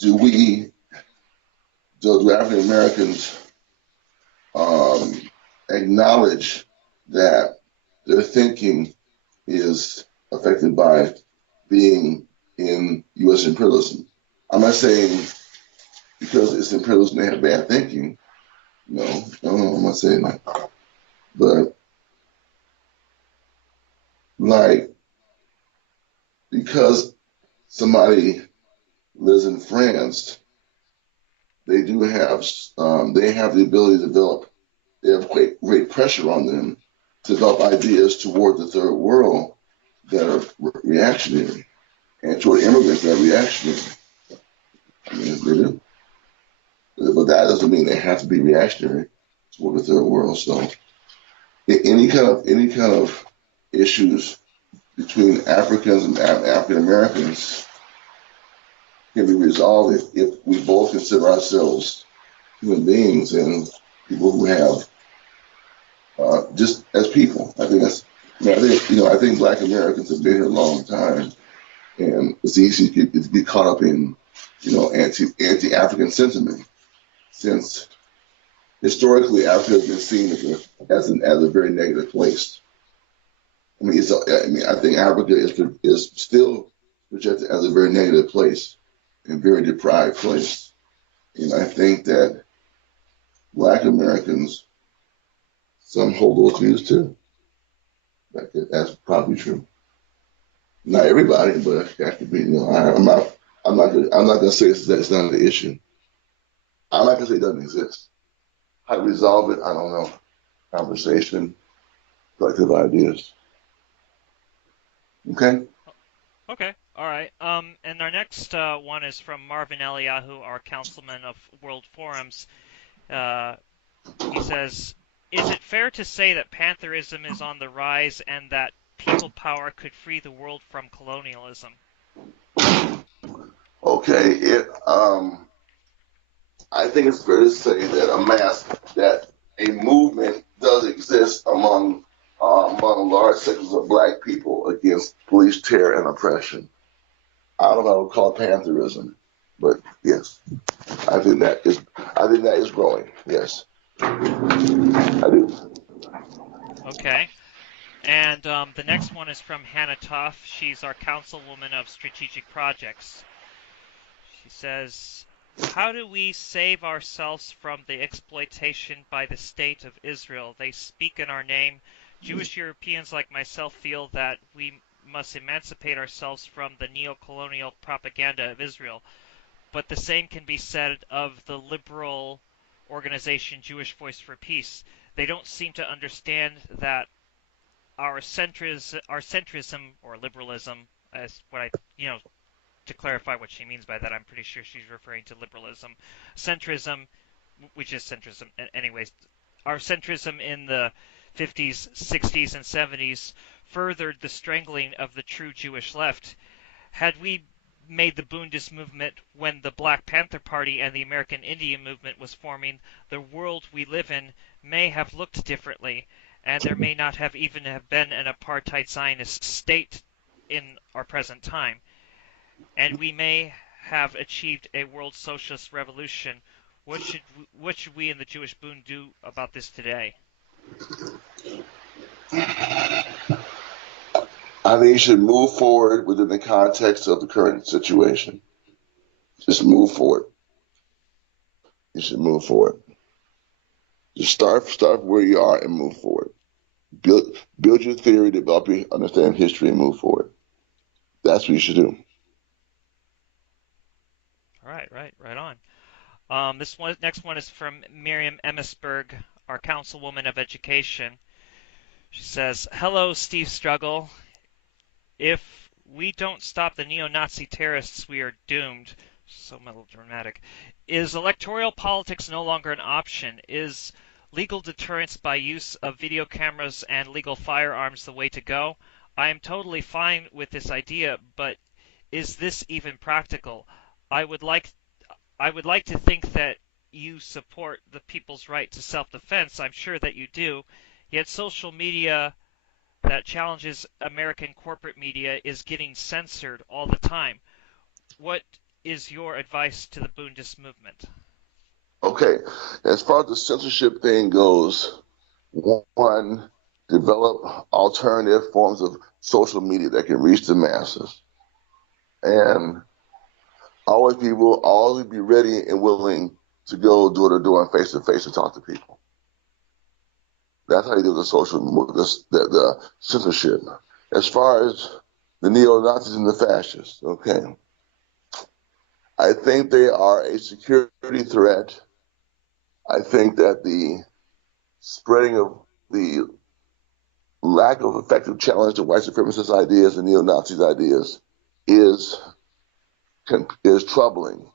do African Americans acknowledge that their thinking is affected by being in U.S. imperialism? I'm not saying because it's imperialism they have bad thinking. No, I'm not saying that. But because somebody lives in France, they do have the ability to develop. They have great pressure on them to develop ideas toward the third world that are reactionary, and toward immigrants that are reactionary. I mean, they do. But that doesn't mean they have to be reactionary toward the third world. So any kind of issues between Africans and African Americans can be resolved if we both consider ourselves human beings and people who have just as people. I think Black Americans have been here a long time, and it's easy to be caught up in anti-African sentiment, since historically Africa has been seen as a very negative place. I think Africa is still projected as a very negative place and very deprived place. And I think that Black Americans, some hold those views too. That's probably true. Not everybody, but that could be. I'm not going to say it's not an issue. I'm not going to say it doesn't exist. How to resolve it, I don't know. Conversation, collective ideas. Okay. Okay. All right. And our next one is from Marvin Eliyahu, our councilman of World Forums. He says, "Is it fair to say that Pantherism is on the rise and that people power could free the world from colonialism?" Okay. I think it's fair to say that a movement does exist among among large sections of black people against police terror and oppression. I don't know if I would call it pantherism, but yes, I think that is growing. Yes, I do. Okay. And the next one is from Hannah Toff. She's our councilwoman of strategic projects. She says, how do we save ourselves from the exploitation by the state of Israel? They speak in our name. Jewish Europeans like myself feel that we must emancipate ourselves from the neo-colonial propaganda of Israel. But the same can be said of the liberal organization Jewish Voice for Peace. They don't seem to understand that our centrism or liberalism, as what I, to clarify what she means by that, I'm pretty sure she's referring to liberalism. Centrism, which is centrism, anyways, our centrism in the 50s, 60s, and 70s furthered the strangling of the true Jewish left. Had we made the Bundist movement when the Black Panther Party and the American Indian movement was forming, the world we live in may have looked differently, and there may not have even have been an apartheid Zionist state in our present time, and we may have achieved a world socialist revolution. What should we in the Jewish Bund do about this today? I think you should move forward within the context of the current situation. Just move forward. You should move forward. Just start where you are and move forward. Build your theory, develop your understanding of history, and move forward. That's what you should do. All right, right on. Next one is from Miriam Emmisberg, our councilwoman of education. She says, "Hello, Steve Struggle. If we don't stop the neo-Nazi terrorists, we are doomed." So melodramatic. Is electoral politics no longer an option? Is legal deterrence by use of video cameras and legal firearms the way to go? I am totally fine with this idea, but is this even practical? I would like to think that you support the people's right to self-defense. I'm sure that you do. Yet social media that challenges American corporate media is getting censored all the time. What is your advice to the Bundist movement? Okay, as far as the censorship thing goes, one, develop alternative forms of social media that can reach the masses, and always be ready and willing to go door to door and face to face and talk to people. That's how you do the censorship. As far as the neo-Nazis and the fascists, okay, I think they are a security threat. I think that the spreading of the lack of effective challenge to white supremacist ideas and neo-Nazis ideas is troubling.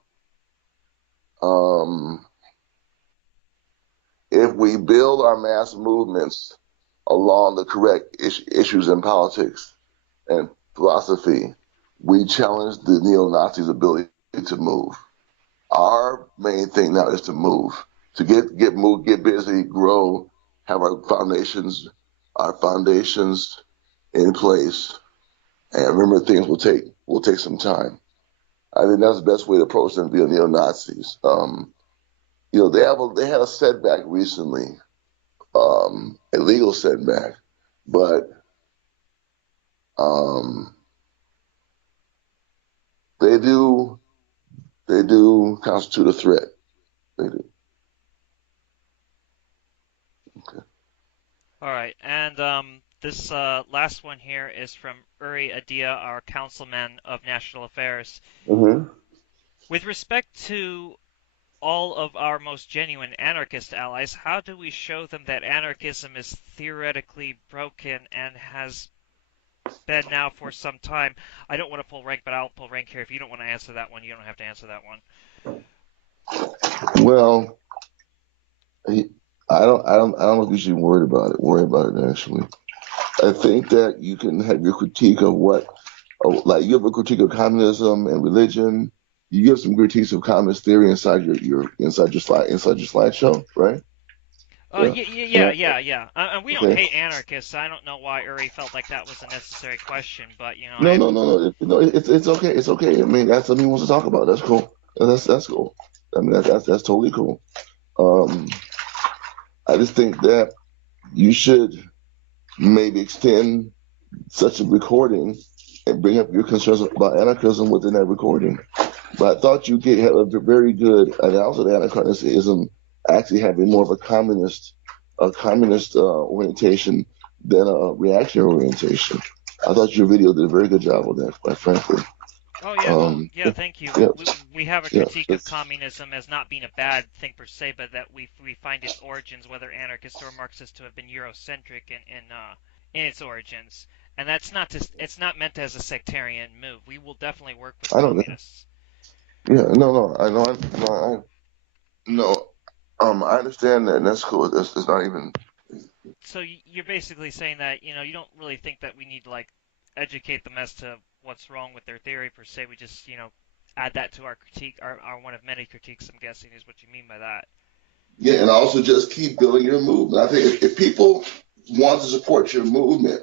If we build our mass movements along the correct issues in politics and philosophy, we challenge the neo-Nazis' ability to move. Our main thing now is to move, to get busy, grow, have our foundations in place, and remember things will take some time. I think that's the best way to approach them via neo-Nazis. They had a setback recently, a legal setback, but they do constitute a threat. They do. Okay. All right, and this last one here is from Uri Adia, our councilman of national affairs. Mm-hmm. With respect to all of our most genuine anarchist allies, how do we show them that anarchism is theoretically broken and has been now for some time? I don't want to pull rank, but I'll pull rank here. If you don't want to answer that one, you don't have to answer that one. Well, I don't know if you should worry about it actually. I think that you can have your critique of you have a critique of communism and religion. You give some critiques of communist theory inside your slideshow, right? Yeah. Yeah. And we don't Okay. hate anarchists. I don't know why Uri felt like that was a necessary question, but No, no, no, no. No, it's okay. It's okay. I mean, that's something he wants to talk about. That's cool. That's cool. I mean, that's totally cool. Um, I just think that you should maybe extend such a recording and bring up your concerns about anarchism within that recording. But I thought you had a very good analysis of anarchism actually having more of a communist orientation than a reactionary orientation. I thought your video did a very good job of that, quite frankly. oh yeah, well, Um, yeah, thank you. yeah, We have a yeah, critique of communism as not being a bad thing per se, but that we find its origins, whether anarchist or Marxist, to have been Eurocentric in its origins, and that's not just it's not meant as a sectarian move. We will definitely work with I don't know. communists. Yeah, no, no, I know, no, I understand that, and that's cool. It's not even. So you're basically saying that you don't really think that we need to like educate them as to what's wrong with their theory per se. We just add that to our critique, our one of many critiques. I'm guessing is what you mean by that. Yeah, and also just keep building your movement. I think if people want to support your movement,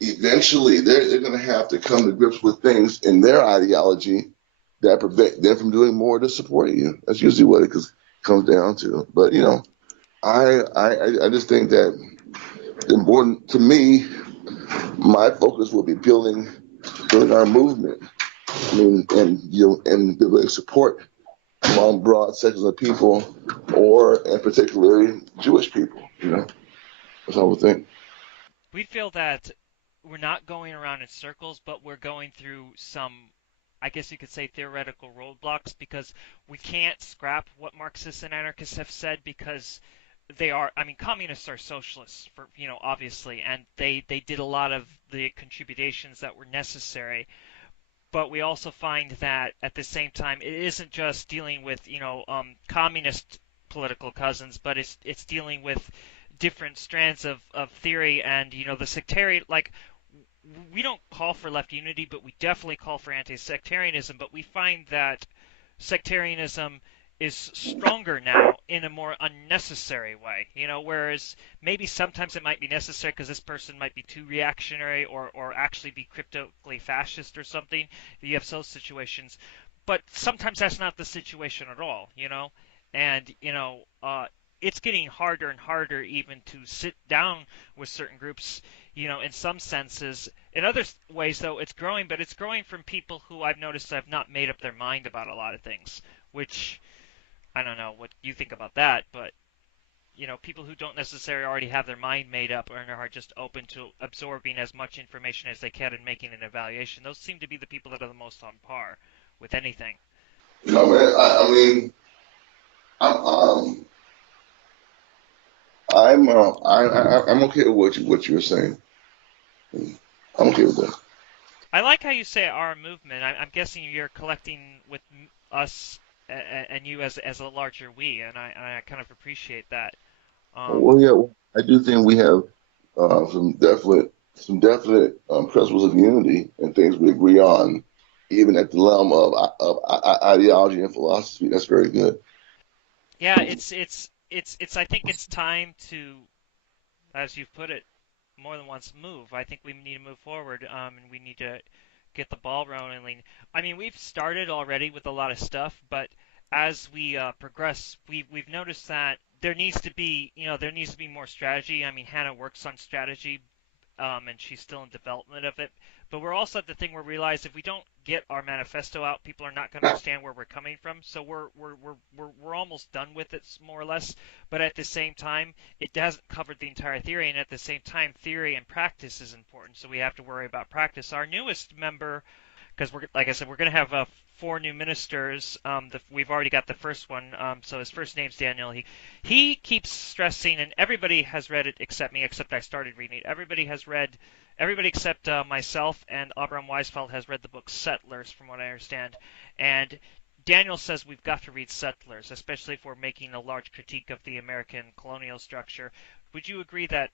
eventually they're going to have to come to grips with things in their ideology that prevent them from doing more to support you. That's usually what it comes down to. But I just think that important to me, my focus will be building our movement. I mean, and building support among broad sections of people, or in particularly Jewish people. That's how I would think. We feel that we're not going around in circles, but we're going through some, I guess you could say, theoretical roadblocks because we can't scrap what Marxists and anarchists have said because they are, I mean, communists are socialists for, obviously, and they did a lot of the contributions that were necessary. But we also find that at the same time, it isn't just dealing with, communist political cousins, but it's dealing with different strands of theory and, the sectarian, like, we don't call for left unity, but we definitely call for anti-sectarianism. But we find that sectarianism is stronger now in a more unnecessary way. Whereas maybe sometimes it might be necessary because this person might be too reactionary or actually be cryptically fascist or something. You have those situations, but sometimes that's not the situation at all. And it's getting harder and harder even to sit down with certain groups, in some senses. In other ways, though, it's growing, but it's growing from people who I've noticed have not made up their mind about a lot of things, which I don't know what you think about that, but people who don't necessarily already have their mind made up and are just open to absorbing as much information as they can and making an evaluation, those seem to be the people that are the most on par with anything. Man, I mean, I'm I'm okay with what you were saying. I'm okay with that. I like how you say our movement. I'm guessing you're collecting with us and you as a larger we, and I kind of appreciate that. Um, Well, yeah, I do think we have some definite principles of unity and things we agree on, even at the realm of ideology and philosophy. That's very good. yeah, it's. I think it's time to, as you've put it more than once, move. I think we need to move forward, and we need to get the ball rolling. I mean, we've started already with a lot of stuff, but as we progress, we've noticed that there needs to be more strategy. I mean, Hannah works on strategy, and she's still in development of it. But we're also at the thing where we realize if we don't get our manifesto out, people are not going to understand where we're coming from. So we're almost done with it more or less. But at the same time, it hasn't covered the entire theory, and at the same time, theory and practice is important. So we have to worry about practice. Our newest member, because we're like I said, we're going to have 4 new ministers. We've already got the first one. So his first name's Daniel. He keeps stressing, and everybody has read it except me, except I started reading it. Everybody except myself and Abraham Weisfeld has read the book Settlers, from what I understand. And Daniel says we've got to read Settlers, especially if we're making a large critique of the American colonial structure. Would you agree that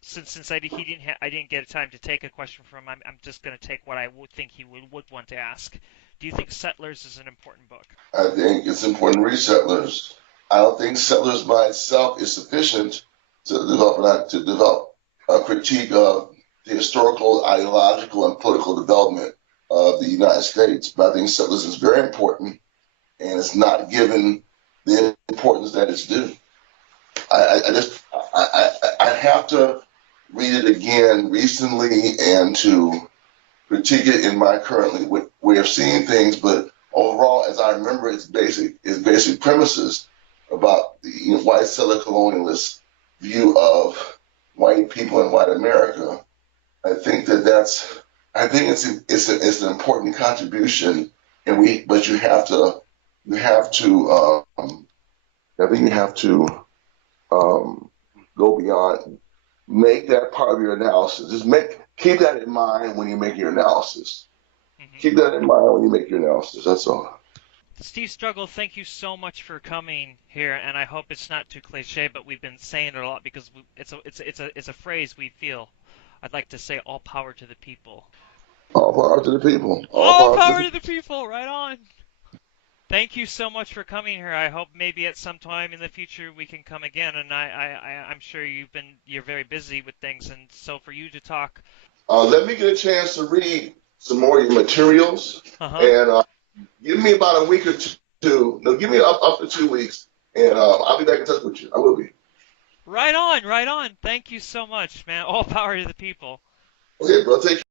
since I didn't get a time to take a question from him, I'm just going to take what I would think he would want to ask. Do you think Settlers is an important book? I think it's important to read Settlers. I don't think settlers by itself is sufficient to develop a critique of the historical, ideological, and political development of the United States. But I think settlers is very important, and it's not given the importance that it's due. I just I have to read it again recently and to critique it in my current way of seeing things. But overall, as I remember, its basic premises about the white settler colonialist view of white people and white America. I think it's an important contribution, and but I think you have to go beyond, make that part of your analysis. Keep that in mind when you make your analysis. Hmm. Keep that in mind when you make your analysis. That's all. Steve Struggle, thank you so much for coming here, and I hope it's not too cliche, but we've been saying it a lot because it's a phrase we feel. I'd like to say all power to the people. All power to the people. All All power to the power to people. the people, right on. Thank you so much for coming here. I hope maybe at some time in the future we can come again. And I'm sure you're very busy with things, and so for you to talk. Let me get a chance to read some more of your materials, Uh huh. and give me about a week or two. No, give me up to 2 weeks, and I'll be back in touch with you. I will be. Right on, right on. Thank you so much, man. All power to the people. Okay, bro. Take